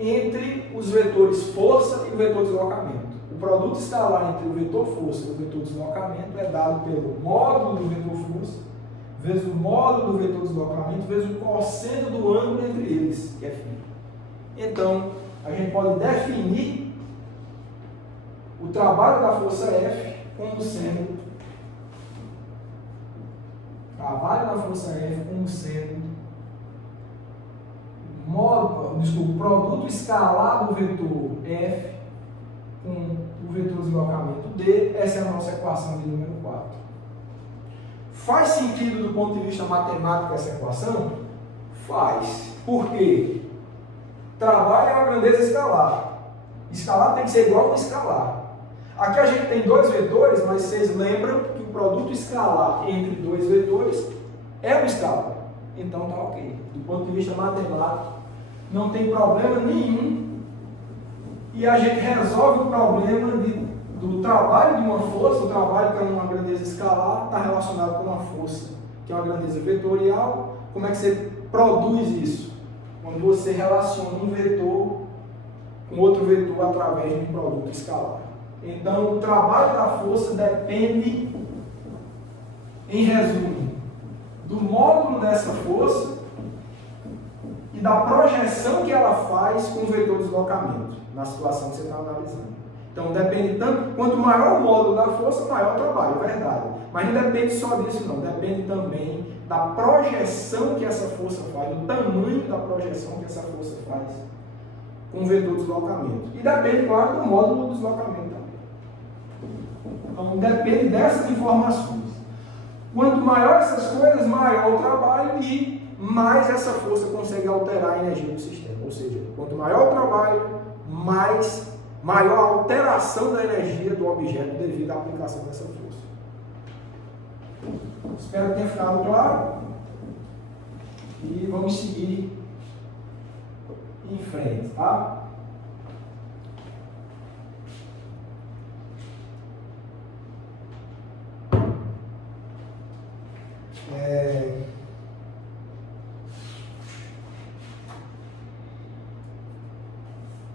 entre os vetores força e o vetor deslocamento. O produto escalar entre o vetor força e o vetor deslocamento é dado pelo módulo do vetor força, vezes o módulo do vetor deslocamento, vezes o cosseno do ângulo entre eles, que é φ. Então, a gente pode definir o trabalho da força F como sendo o produto escalar do vetor F com o vetor deslocamento D. Essa é a nossa equação de número 4. Faz sentido do ponto de vista matemático essa equação? Faz. Por quê? Trabalho é uma grandeza escalar. Escalar tem que ser igual a escalar. Aqui a gente tem dois vetores, mas vocês lembram que o produto escalar entre dois vetores é um escalar. Então tá ok. Do ponto de vista matemático, não tem problema nenhum. E a gente resolve o problema do trabalho de uma força. O trabalho que é uma grandeza escalar está relacionado com uma força que é uma grandeza vetorial. Como é que você produz isso? Quando você relaciona um vetor com outro vetor através de um produto escalar. Então, o trabalho da força depende, em resumo, do módulo dessa força e da projeção que ela faz com o vetor de deslocamento, na situação que você está analisando. Então, depende tanto, quanto maior o módulo da força, maior o trabalho, é verdade. Mas não depende só disso, não. Depende também da projeção que essa força faz, do tamanho da projeção que essa força faz com o vetor de deslocamento. E depende, claro, do módulo do deslocamento também. Então, depende dessas informações. Quanto maior essas coisas, maior o trabalho e mais essa força consegue alterar a energia do sistema. Ou seja, quanto maior o trabalho, maior a alteração da energia do objeto devido à aplicação dessa força. Espero que tenha ficado claro. E vamos seguir em frente, tá?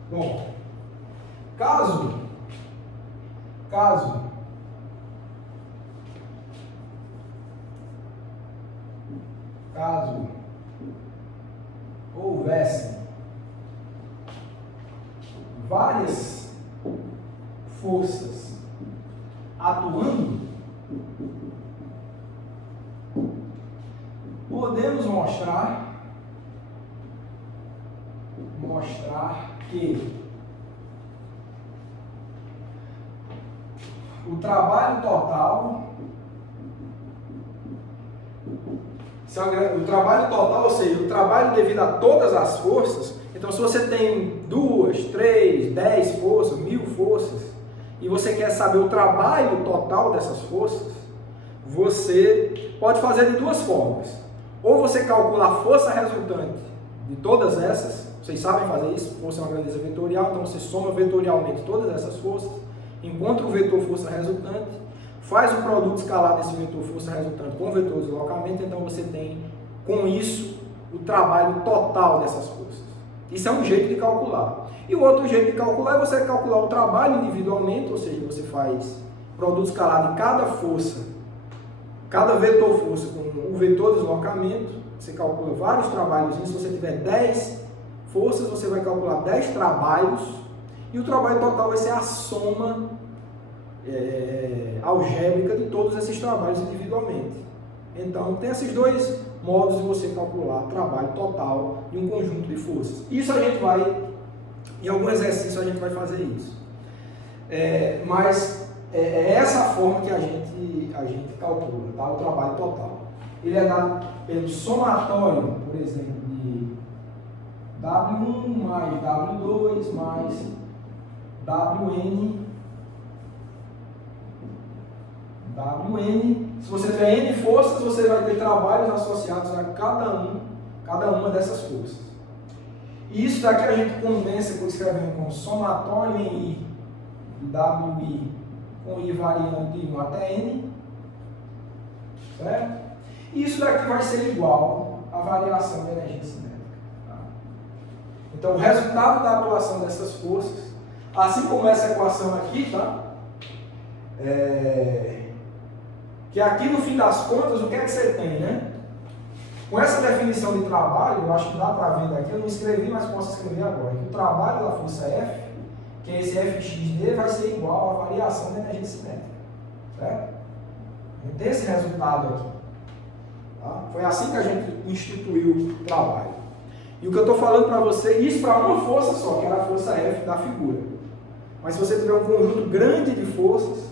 Bom, caso houvesse várias forças atuando, podemos mostrar que o trabalho total, ou seja, o trabalho devido a todas as forças. Então, se você tem 2, 3, 10 forças, 1000 forças, e você quer saber o trabalho total dessas forças, você pode fazer de duas formas. Ou você calcula a força resultante de todas essas, vocês sabem fazer isso, força é uma grandeza vetorial, então você soma vetorialmente todas essas forças, encontra o vetor força resultante, faz o produto escalar desse vetor força resultante com o vetor de deslocamento, então você tem, com isso, o trabalho total dessas forças. Isso é um jeito de calcular. E o outro jeito de calcular é você calcular o trabalho individualmente, ou seja, você faz produto escalar de cada força, cada vetor força com o vetor de deslocamento, você calcula vários trabalhos. Se você tiver 10 forças, você vai calcular 10 trabalhos, e o trabalho total vai ser a soma algébrica de todos esses trabalhos individualmente. Então, tem esses dois modos de você calcular o trabalho total de um conjunto de forças. Isso a gente vai, em algum exercício a gente vai fazer isso. Mas é essa a forma que a gente calcula, tá? O trabalho total. Ele é dado pelo somatório, por exemplo, de W1 mais W2 mais WN. Se você tiver N forças, você vai ter trabalhos associados a cada uma dessas forças. E isso daqui a gente condensa escrevendo como somatório em I, WI, com I variando de 1 até N, certo? E isso daqui vai ser igual à variação da energia cinética. Tá? Então, o resultado da atuação dessas forças, assim como essa equação aqui, tá? Que aqui no fim das contas, o que é que você tem, né? Com essa definição de trabalho, eu acho que dá para ver daqui, eu não escrevi, mas posso escrever agora, que o trabalho da força F, que é esse Fxd, vai ser igual à variação da energia cinética, certo? A gente tem esse resultado aqui. Tá? Foi assim que a gente instituiu o trabalho. E o que eu estou falando para você, isso para uma força só, que era a força F da figura. Mas se você tiver um conjunto grande de forças,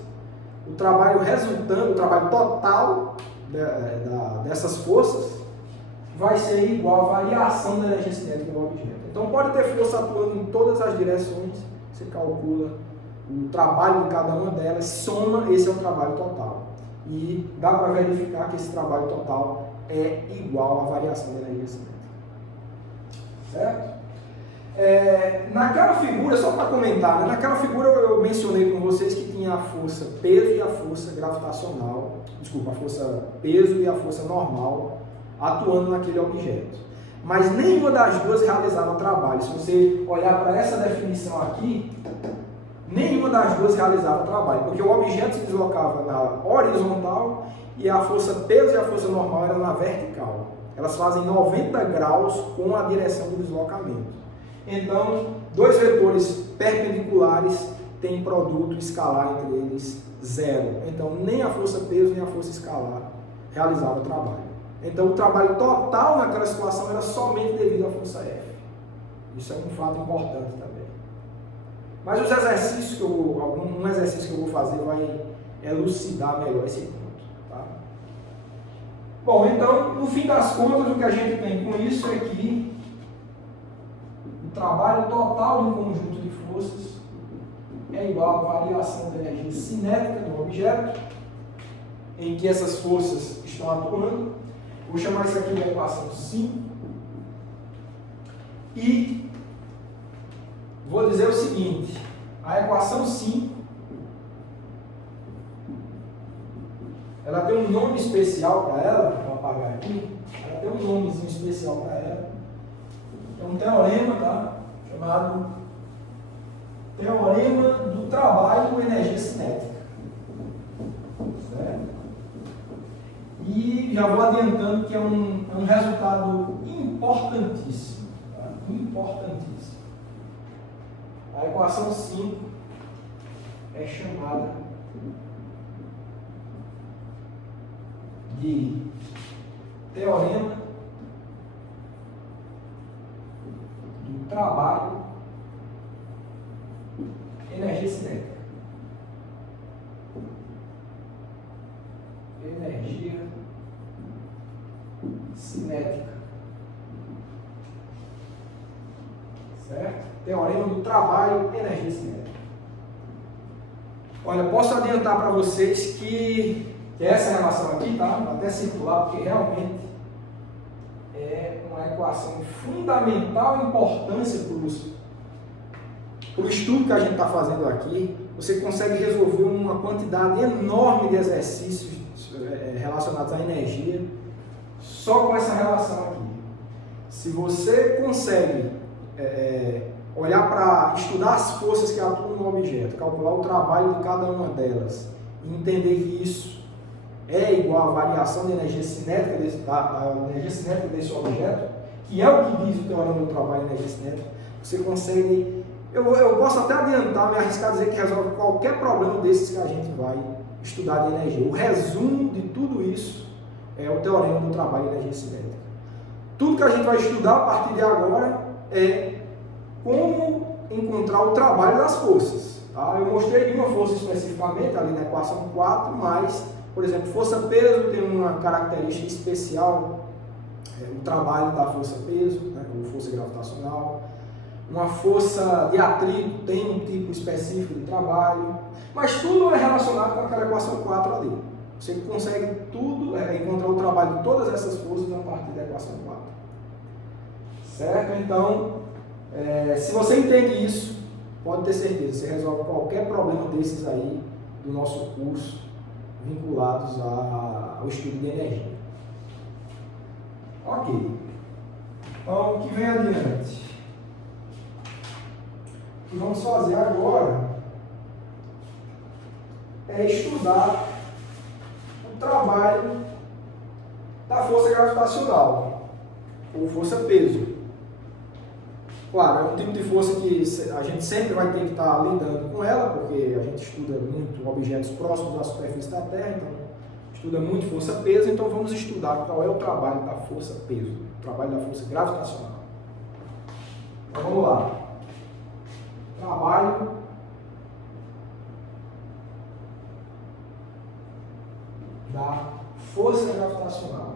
o trabalho resultante, o trabalho total dessas forças vai ser igual à variação da energia cinética do objeto. Então pode ter força atuando em todas as direções, você calcula o trabalho de cada uma delas, soma, esse é o trabalho total. E dá para verificar que esse trabalho total é igual à variação da energia cinética. Certo? Naquela figura, só para comentar, né? Naquela figura eu mencionei com vocês que tinha a força peso e a força gravitacional, desculpa, a força peso e a força normal atuando naquele objeto. Mas nenhuma das duas realizaram o trabalho. Se você olhar para essa definição aqui, nenhuma das duas realizava o trabalho, porque o objeto se deslocava na horizontal e a força peso e a força normal era na vertical. Elas fazem 90 graus com a direção do deslocamento. Então, dois vetores perpendiculares têm produto escalar entre eles zero. Então, nem a força peso nem a força escalar realizava o trabalho. Então, o trabalho total naquela situação era somente devido à força F. Isso é um fato importante também. Mas os exercícios um exercício que eu vou fazer vai elucidar melhor esse ponto. Tá? Bom, então, no fim das contas, o que a gente tem com isso é que o trabalho total de um conjunto de forças é igual à variação da energia cinética do objeto, em que essas forças estão atuando. Vou chamar isso aqui de equação 5. E vou dizer o seguinte, a equação 5, ela tem um nome especial para ela, vou apagar aqui, ela tem um nomezinho especial para ela. É um teorema, tá? Chamado Teorema do Trabalho com Energia Cinética. Certo? E já vou adiantando que é um resultado importantíssimo. Tá? Importantíssimo. A equação 5 é chamada de Teorema do Trabalho Energia Cinética. Energia cinética. Certo? Teorema do trabalho, energia cinética. Olha, posso adiantar para vocês que essa relação aqui, tá? Vou até circular, porque realmente é uma equação de fundamental importância para o estudo que a gente está fazendo aqui. Você consegue resolver uma quantidade enorme de exercícios relacionados à energia só com essa relação aqui. Se você consegue olhar para estudar as forças que atuam no objeto, calcular o trabalho de cada uma delas e entender que isso é igual à variação de energia cinética desse objeto, que é o que diz o teorema do trabalho de energia cinética, você consegue. Eu posso até adiantar, me arriscar a dizer que resolve qualquer problema desses que a gente vai estudar de energia. O resumo de tudo isso é o teorema do trabalho de energia cinética. Tudo que a gente vai estudar a partir de agora é como encontrar o trabalho das forças. Tá? Eu mostrei uma força especificamente ali na equação 4, mas, por exemplo, força-peso tem uma característica especial, o trabalho da força-peso, né, ou força gravitacional. Uma força de atrito tem um tipo específico de trabalho, mas tudo é relacionado com aquela equação 4 ali. Você consegue tudo, encontrar o trabalho de todas essas forças a partir da equação 4. Certo? Então, se você entende isso, pode ter certeza, você resolve qualquer problema desses aí do nosso curso, vinculados ao estudo de energia. Ok. Então, o que vem adiante? O que vamos fazer agora é estudar o trabalho da força gravitacional, ou força-peso. Claro, é um tipo de força que a gente sempre vai ter que estar lidando com ela, porque a gente estuda muito objetos próximos da superfície da Terra, então estuda muito força-peso, então vamos estudar qual é o trabalho da força-peso, o trabalho da força gravitacional. Então vamos lá. Trabalho da força gravitacional.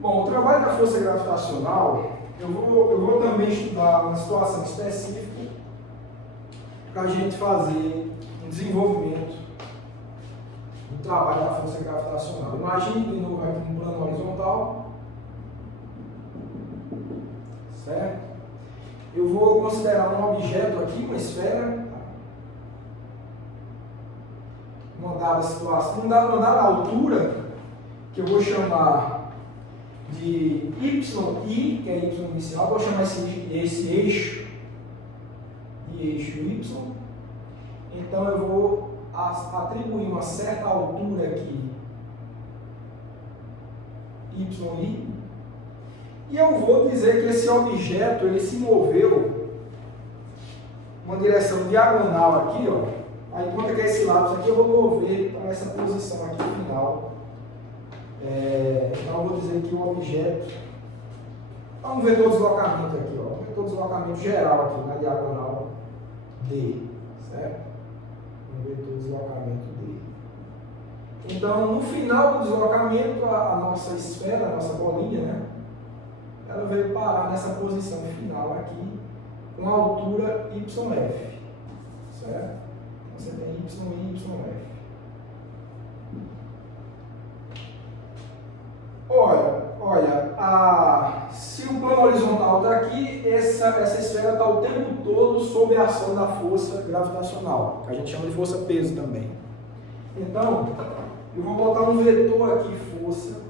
Bom, o trabalho da força gravitacional, eu vou também estudar uma situação específica para a gente fazer um desenvolvimento do trabalho da força gravitacional. Imagine de novo aqui um plano horizontal, certo? Eu vou considerar um objeto aqui, uma esfera uma dada situação, uma dada altura, que eu vou chamar de YI, que é Y inicial, vou chamar esse eixo de eixo Y. Então eu vou atribuir uma certa altura aqui, YI, e eu vou dizer que esse objeto ele se moveu uma direção diagonal aqui, ó. Aí conta que esse lápis aqui eu vou mover para essa posição aqui final. Então eu vou dizer que o objeto, vamos ver todo o deslocamento aqui, ó. Vamos ver todo o deslocamento geral aqui na diagonal D, certo? Vamos ver todo o deslocamento D. Então no final do deslocamento a nossa esfera, a nossa bolinha, né? Ela veio parar nessa posição final aqui com a altura YF, certo? Você tem YI, YF. Olha, se o plano horizontal está aqui, essa esfera está o tempo todo sob a ação da força gravitacional, que a gente chama de força-peso também. Então, eu vou botar um vetor aqui, força,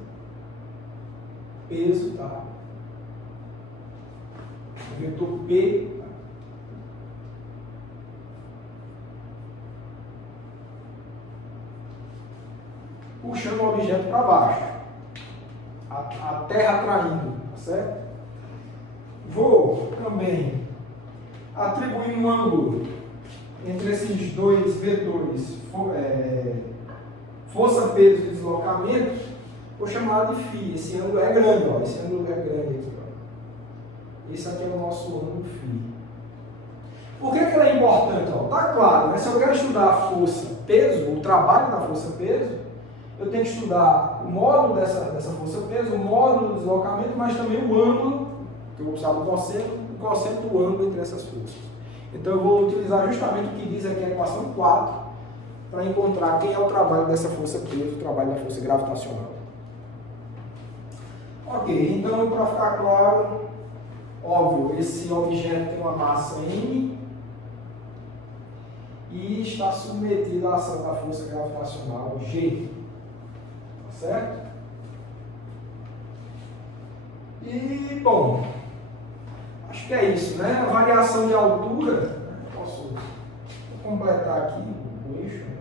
peso, tá? O vetor P. Puxando o objeto para baixo, a terra atraindo, certo? Vou também atribuir um ângulo entre esses dois vetores, força, peso e deslocamento, vou chamar de φ. Esse ângulo é grande, ó, esse ângulo é grande aqui, ó. Esse aqui é o nosso ângulo φ. Por que ele é importante? Tá claro, né? Se eu quero estudar a força-peso, o trabalho da força-peso, eu tenho que estudar o módulo dessa força-peso, o módulo do deslocamento, mas também o ângulo, que eu vou precisar do cosseno do ângulo entre essas forças. Então eu vou utilizar justamente o que diz aqui a equação 4 para encontrar quem é o trabalho dessa força-peso, o trabalho da força gravitacional. Ok, então para ficar claro, óbvio, esse objeto tem uma massa M e está submetido à ação da força gravitacional G. Certo? E, bom, acho que é isso, né? A variação de altura, vou completar aqui o eixo, né?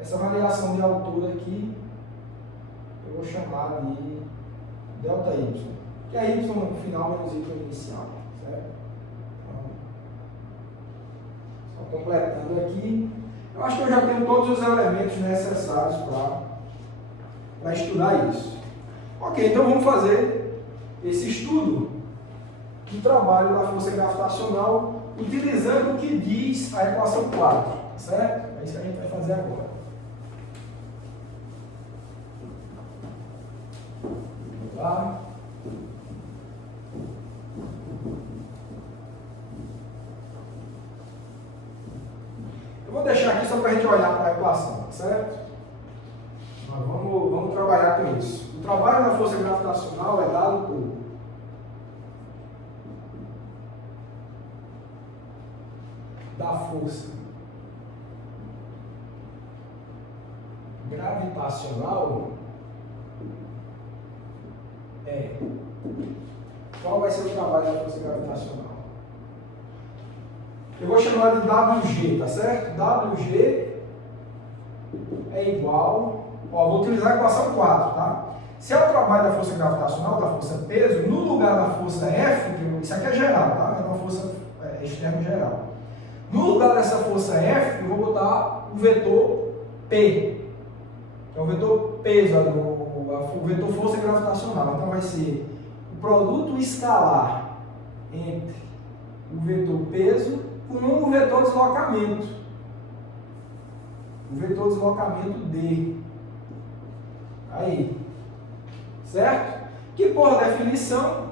Essa variação de altura aqui, eu vou chamar de ΔY, que é Y no final menos Y inicial, certo? Então, só completando aqui, eu acho que eu já tenho todos os elementos necessários para estudar isso. Ok, então vamos fazer esse estudo do trabalho da força gravitacional utilizando o que diz a equação 4, certo? É isso que a gente vai fazer agora. Vamos lá. Eu vou deixar aqui só para a gente olhar para a equação, certo? Mas vamos trabalhar com isso. O trabalho da força gravitacional é dado por da força gravitacional qual vai ser o trabalho da força gravitacional? Eu vou chamar de WG, tá certo? WG é igual, vou utilizar a equação 4, tá? Se é o trabalho da força gravitacional, da força peso, no lugar da força F, isso aqui é geral, tá? É uma força externa geral. No lugar dessa força F, eu vou botar o vetor P, que é o vetor peso, o vetor força gravitacional. Então vai ser o produto escalar entre o vetor peso com o vetor deslocamento. O vetor deslocamento D. Aí. Certo? Que por definição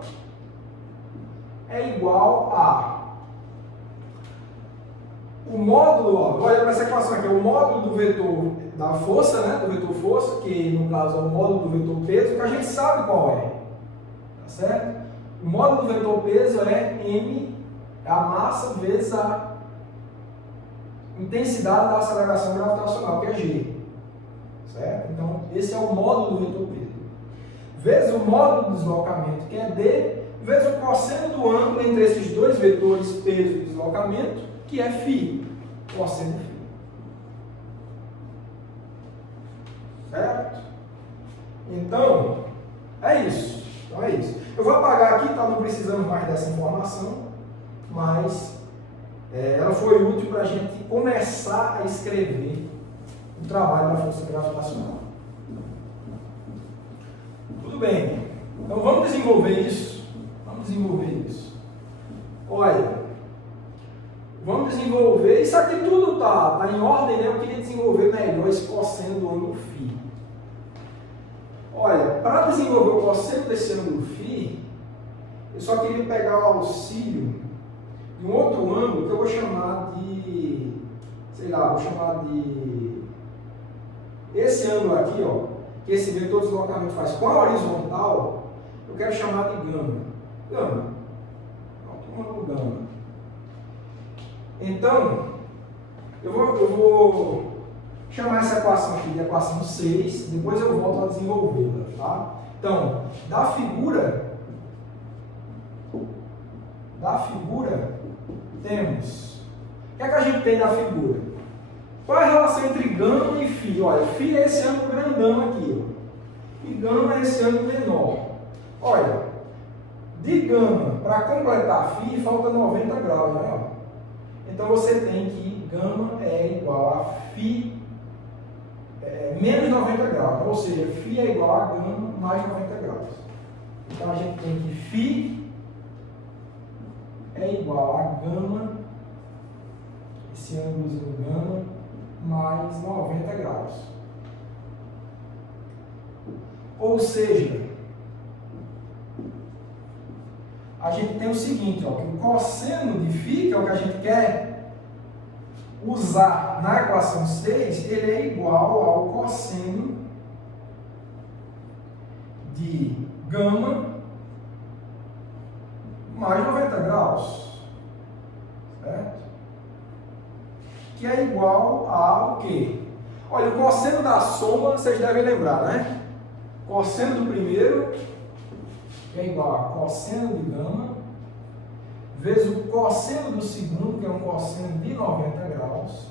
é igual a o módulo, olha para essa equação aqui, o módulo do vetor da força, né? Do vetor força, que no caso é o módulo do vetor peso, que a gente sabe qual é. Tá certo? O módulo do vetor peso é M, é a massa vezes intensidade da aceleração gravitacional, que é G. Certo? Então, esse é o módulo do vetor P. Vezes o módulo do deslocamento, que é D, vezes o cosseno do ângulo entre esses dois vetores, peso e deslocamento, que é φ, cosseno φ. Certo? Então, é isso. Eu vou apagar aqui, tá? Não precisamos mais dessa informação, mas ela foi útil para a gente começar a escrever o trabalho da força gravitacional. Tudo bem. Então vamos desenvolver isso. Olha, vamos desenvolver. Isso aqui tudo tá em ordem, né? Eu queria desenvolver melhor esse cosseno do ângulo φ. Olha, para desenvolver o cosseno desse ângulo φ, eu só queria pegar o auxílio de um outro ângulo que eu vou chamar de, esse ângulo aqui, ó, que esse vetor de deslocamento faz com a horizontal, eu quero chamar de gama. Um ângulo gama. Então, eu vou chamar essa equação aqui de equação 6, depois eu volto a desenvolvê-la, tá? Então, da figura temos, o que é que a gente tem da figura? Qual é a relação entre gama e φ? Olha, φ é esse ângulo grandão aqui, ó, e gama é esse ângulo menor. Olha, de gama para completar φ falta 90 graus, né? Então você tem que gama é igual a φ menos 90 graus, ou seja, φ é igual a gama mais 90 graus. Então a gente tem que φ é igual a gama, esse ângulozinho gama, mais 90 graus. Ou seja, a gente tem o seguinte, ó, que o cosseno de φ, que é o que a gente quer usar na equação 6, ele é igual ao cosseno de gama mais 90 graus, certo? Que é igual ao quê? Olha, o cosseno da soma, vocês devem lembrar, né? Cosseno do primeiro é igual a cosseno de gama, vezes o cosseno do segundo, que é um cosseno de 90 graus,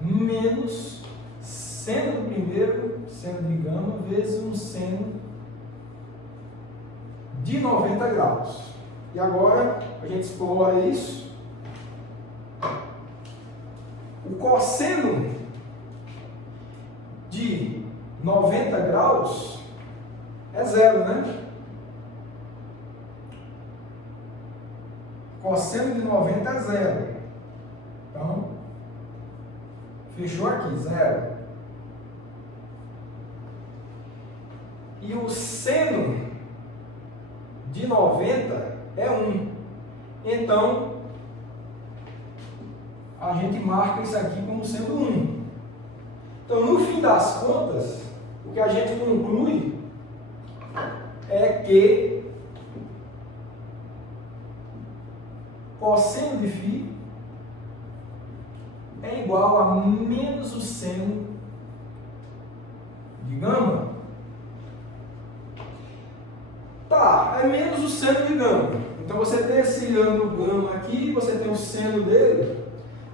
menos seno do primeiro, seno de gama, vezes um seno de 90 graus. E agora a gente explora isso. O cosseno de 90 graus é zero, né? Cosseno de 90 é zero. Então, fechou aqui, zero. E o seno de 90 é 1. Então, a gente marca isso aqui como sendo 1. Então, no fim das contas, o que a gente conclui é que cosseno de φ é igual a menos o seno de gama. Tá, é menos o seno de gama. Então você tem esse ângulo gama aqui, você tem o seno dele.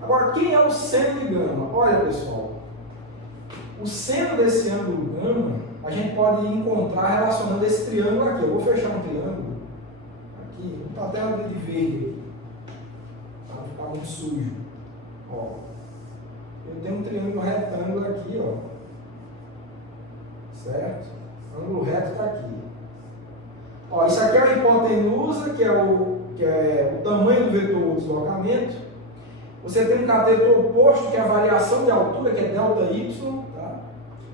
Agora, quem é o seno de gama? Olha, pessoal, o seno desse ângulo gama, a gente pode encontrar relacionando esse triângulo aqui. Eu vou fechar um triângulo aqui, vou botar até de verde aqui, para não ficar muito sujo. Ó, eu tenho um triângulo retângulo aqui, ó, certo? O ângulo reto está aqui. Ó, isso aqui é a hipotenusa, que é o tamanho do vetor deslocamento. Você tem um cateto oposto, que é a variação de altura, que é ΔY, tá?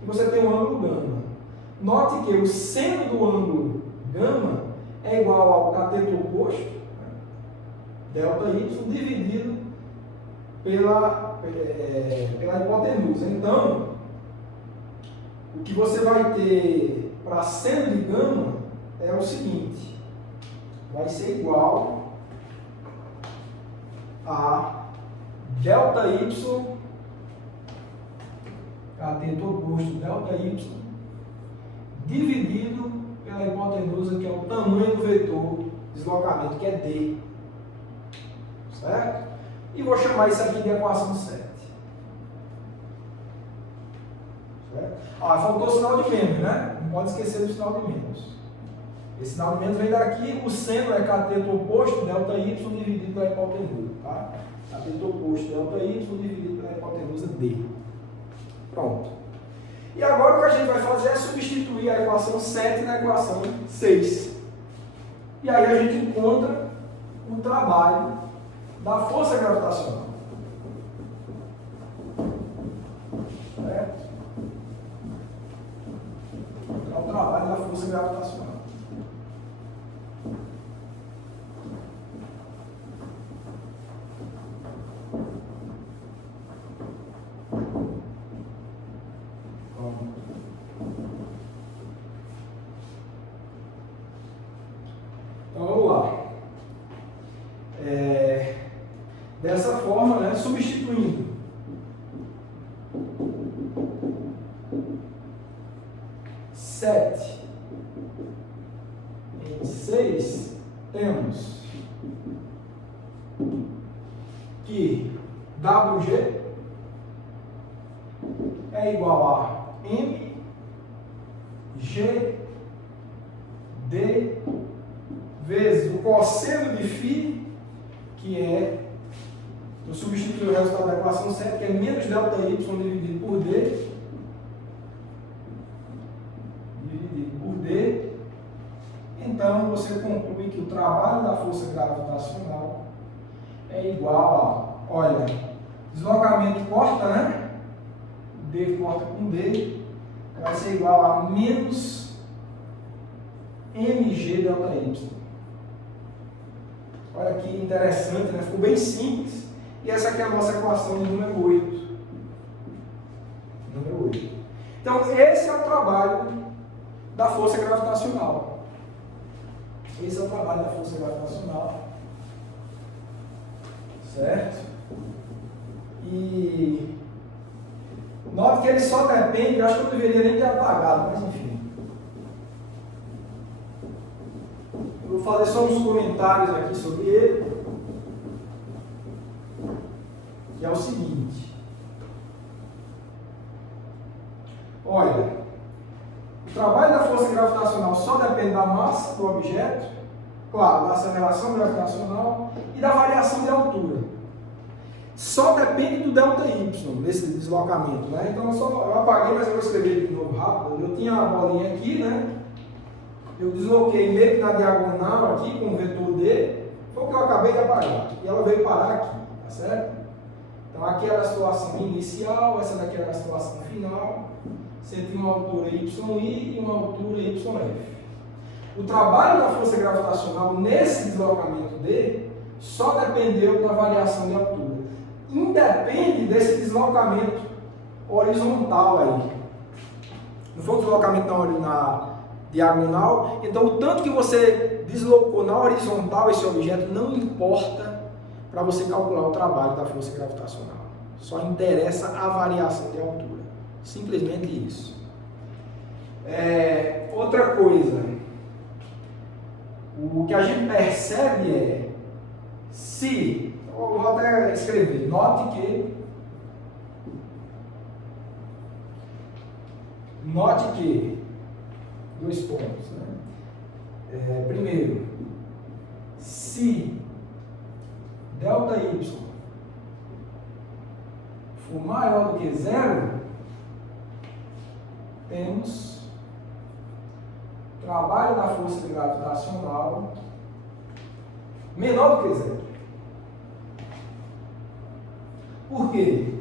E você tem o ângulo gama. Note que o seno do ângulo gama é igual ao cateto oposto, ΔY, dividido pela hipotenusa. Então, o que você vai ter para seno de gama é o seguinte, vai ser igual a ΔY cateto oposto ΔY, dividido pela hipotenusa, que é o tamanho do vetor deslocamento, que é D. Certo? E vou chamar isso aqui de equação 7. Certo? Faltou o sinal de menos, né? Não pode esquecer do sinal de menos. Esse sinal de menos vem daqui, o seno é cateto oposto ΔY dividido pela hipotenusa. Tá? Cateto oposto ΔY dividido pela hipotenusa D. Pronto. E agora o que a gente vai fazer é substituir a equação 7 na equação 6. E aí a gente encontra o trabalho da força gravitacional. Certo? É o trabalho da força gravitacional. Então vamos lá. Dessa forma, né, substituindo sete em 6, temos que WG é igual a MG D vezes o cosseno de φ, que é, eu substituí o resultado da equação 7, que é menos ΔY dividido por D, então você conclui que o trabalho da força gravitacional é igual a, olha, deslocamento corta, né? D corta com D, vai ser igual a menos mg ΔY. Olha que interessante, né? Ficou bem simples. E essa aqui é a nossa equação de número 8. Número 8. Então, esse é o trabalho da força gravitacional. Esse é o trabalho da força gravitacional. Certo? E note que ele só depende, eu acho que eu não deveria nem ter apagado, mas enfim. Eu vou fazer só uns comentários aqui sobre ele. Que é o seguinte. Olha, o trabalho da força gravitacional só depende da massa do objeto, claro, da aceleração gravitacional e da variação de altura. Só depende do ΔY, desse deslocamento, né? Então eu apaguei, mas eu vou escrever de novo rápido. Eu tinha a bolinha aqui, né? Eu desloquei meio que na diagonal aqui com o vetor D, foi o que eu acabei de apagar. E ela veio parar aqui, tá certo? Então aqui era a situação inicial, essa daqui era a situação final. Você tem uma altura YI e uma altura YF. O trabalho da força gravitacional nesse deslocamento D só dependeu da variação de altura. Independe desse deslocamento horizontal aí. Não foi o deslocamento na diagonal. Então o tanto que você deslocou na horizontal esse objeto não importa para você calcular o trabalho da força gravitacional. Só interessa a variação de altura. Simplesmente isso. Outra coisa, o que a gente percebe é, se, eu vou até escrever, note que, dois pontos, né? Primeiro, se ΔY for maior do que zero, temos trabalho da força gravitacional menor do que zero. Por quê?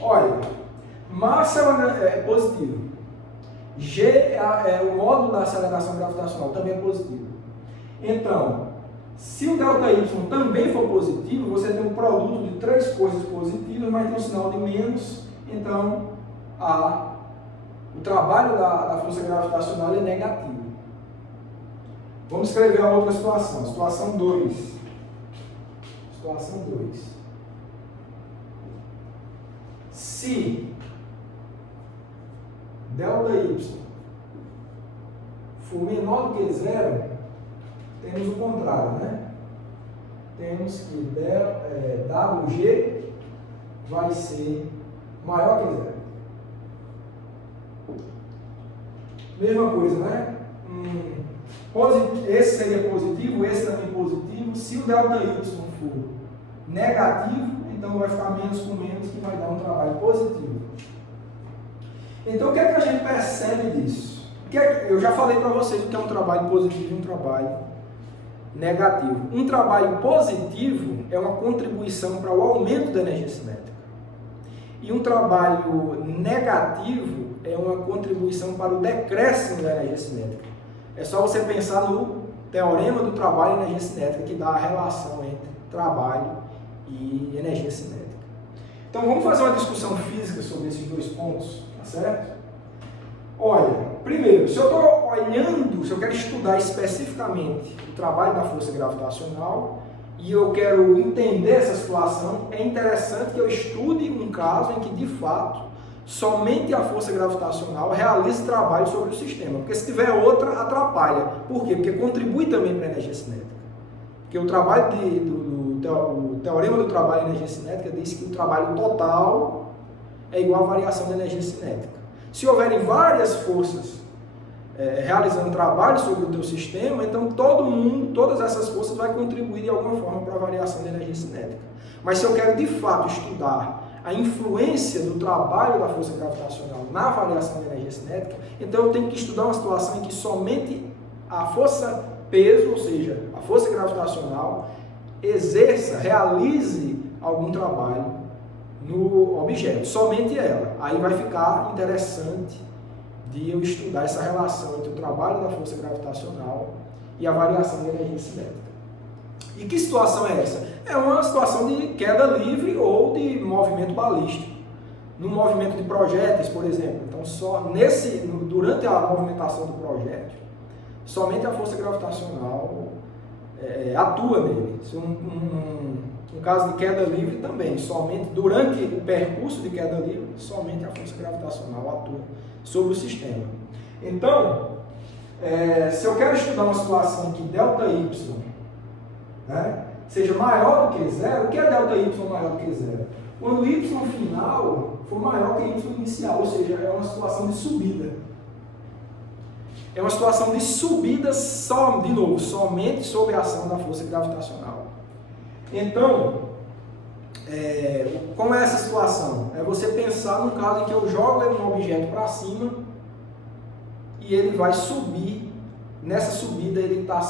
Olha, massa é positivo. G é o módulo da aceleração gravitacional, também é positivo. Então, se o ΔY também for positivo, você tem um produto de três coisas positivas, mas tem um sinal de menos, então o trabalho da força gravitacional é negativo. Vamos escrever a outra situação. Situação 2. Situação 2. Se ΔY for menor do que zero, temos o contrário, né? Temos que WG vai ser maior que zero. Mesma coisa, né? Esse seria positivo, esse também positivo. Se o ΔY for negativo, então vai ficar menos com menos, que vai dar um trabalho positivo. Então, o que é que a gente percebe disso? Eu já falei para vocês o que é um trabalho positivo e um trabalho negativo. Um trabalho positivo é uma contribuição para o aumento da energia cinética. E um trabalho negativo é uma contribuição para o decréscimo da energia cinética. É só você pensar no teorema do trabalho e energia cinética, que dá a relação entre trabalho e energia cinética. Então vamos fazer uma discussão física sobre esses dois pontos, tá certo? Olha, primeiro, se eu estou olhando, se eu quero estudar especificamente o trabalho da força gravitacional e eu quero entender essa situação, é interessante que eu estude um caso em que, de fato, somente a força gravitacional realiza trabalho sobre o sistema, porque se tiver outra, atrapalha. Por quê? Porque contribui também para a energia cinética. Porque o trabalho o teorema do trabalho e energia cinética diz que o trabalho total é igual à variação da energia cinética. Se houverem várias forças realizando trabalho sobre o teu sistema, então todas essas forças vão contribuir de alguma forma para a variação da energia cinética. Mas se eu quero de fato estudar a influência do trabalho da força gravitacional na variação da energia cinética, então eu tenho que estudar uma situação em que somente a força peso, ou seja, a força gravitacional, realize algum trabalho no objeto, somente ela. Aí vai ficar interessante de eu estudar essa relação entre o trabalho da força gravitacional e a variação da energia cinética. E que situação é essa? É uma situação de queda livre ou de movimento balístico. No movimento de projéteis, por exemplo. Então, durante a movimentação do projétil, somente a força gravitacional atua nele. No caso de queda livre também, somente durante o percurso de queda livre, somente a força gravitacional atua sobre o sistema. Então, se eu quero estudar uma situação que ΔY, né, seja maior do que zero, o que é ΔY maior do que zero? Quando o Y final for maior que Y inicial, ou seja, é uma situação de subida. É uma situação de subida, somente sob a ação da força gravitacional. Então, como é essa situação? É você pensar num caso em que eu jogo um objeto para cima e ele vai subir. Nessa subida ele está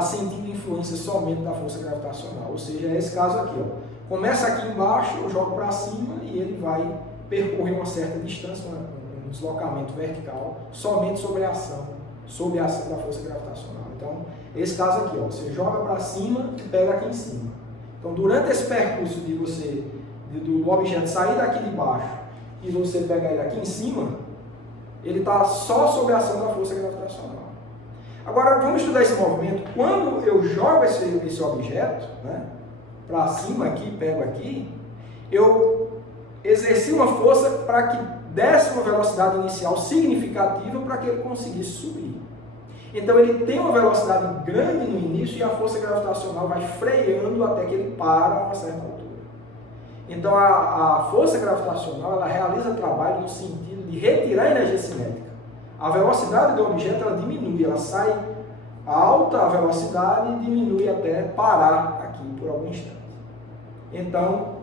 sentindo influência somente da força gravitacional. Ou seja, é esse caso aqui. Ó. Começa aqui embaixo, eu jogo para cima e ele vai percorrer uma certa distância, um deslocamento vertical, somente sob a ação da força gravitacional. Então, esse caso aqui, ó, você joga para cima e pega aqui em cima. Então, durante esse percurso do objeto sair daqui de baixo e você pegar ele aqui em cima, ele está só sob a ação da força gravitacional. Agora, vamos estudar esse movimento. Quando eu jogo esse objeto, né, para cima aqui, pego aqui, eu exerci uma força para que desse uma velocidade inicial significativa para que ele conseguisse subir. Então ele tem uma velocidade grande no início e a força gravitacional vai freando até que ele para a uma certa altura. Então a força gravitacional ela realiza trabalho no sentido de retirar a energia cinética. A velocidade do objeto ela diminui, ela sai alta a velocidade e diminui até parar aqui por algum instante. Então,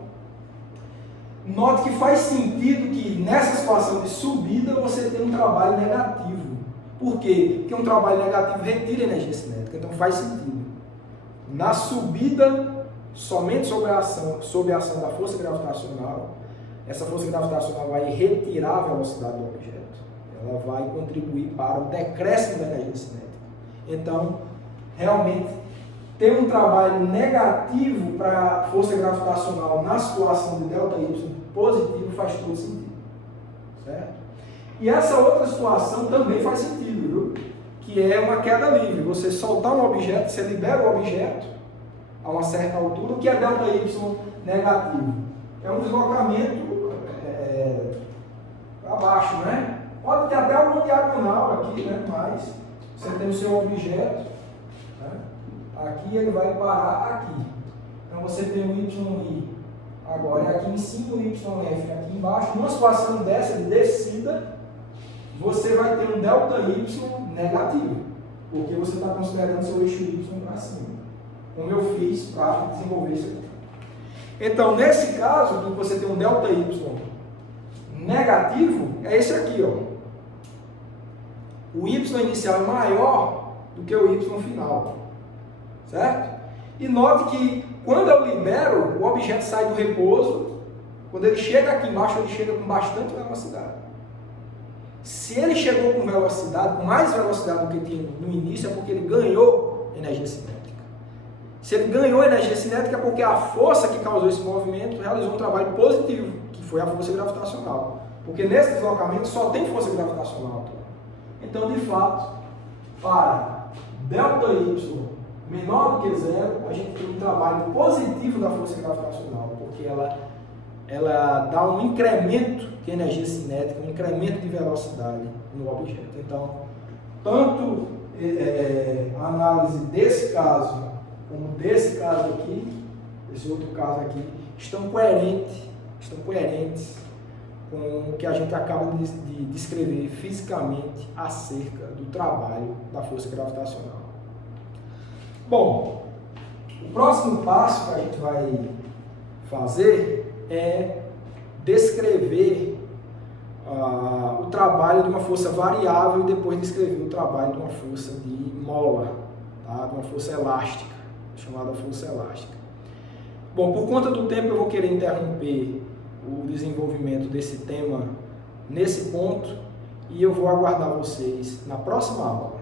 note que faz sentido que nessa situação de subida você tem um trabalho negativo. Por quê? Porque um trabalho negativo retira energia cinética, então faz sentido. Na subida, somente sob a ação da força gravitacional, essa força gravitacional vai retirar a velocidade do objeto. Ela vai contribuir para o decréscimo da energia cinética. Então, realmente, ter um trabalho negativo para a força gravitacional na situação de ΔY positivo faz todo sentido. Certo? E essa outra situação também faz sentido, viu? Que é uma queda livre. Você soltar um objeto, você libera o objeto a uma certa altura, o que é ΔY negativo? É um deslocamento baixo, né? Pode ter até uma diagonal aqui, né? Mas você tem o seu objeto, né? Aqui ele vai parar aqui. Então você tem o YI agora é aqui em cima, o YF aqui embaixo. Numa situação dessa de descida, você vai ter um ΔY negativo, porque você está considerando seu eixo Y para cima, como eu fiz para desenvolver isso aqui. Então, nesse caso, que você tem um ΔY negativo, é esse aqui, ó. O Y inicial é maior do que o Y final, certo? E note que quando eu libero, o objeto sai do repouso. Quando ele chega aqui embaixo, ele chega com bastante velocidade. Se ele chegou com velocidade, com mais velocidade do que tinha no início, é porque ele ganhou energia cinética. Se ele ganhou energia cinética, é porque a força que causou esse movimento realizou um trabalho positivo, que foi a força gravitacional. Porque nesse deslocamento só tem força gravitacional. Então, de fato, para ΔY menor do que zero, a gente tem um trabalho positivo da força gravitacional, porque ela dá um incremento de energia cinética, um incremento de velocidade no objeto. Então, tanto a análise desse caso, como desse caso aqui, esse outro caso aqui, estão coerentes com o que a gente acaba de descrever fisicamente acerca do trabalho da força gravitacional. Bom, o próximo passo que a gente vai fazer é descrever o trabalho de uma força variável e depois descrever o trabalho de uma força de mola, tá? De uma força elástica, chamada força elástica. Bom, por conta do tempo eu vou querer interromper o desenvolvimento desse tema nesse ponto e eu vou aguardar vocês na próxima aula.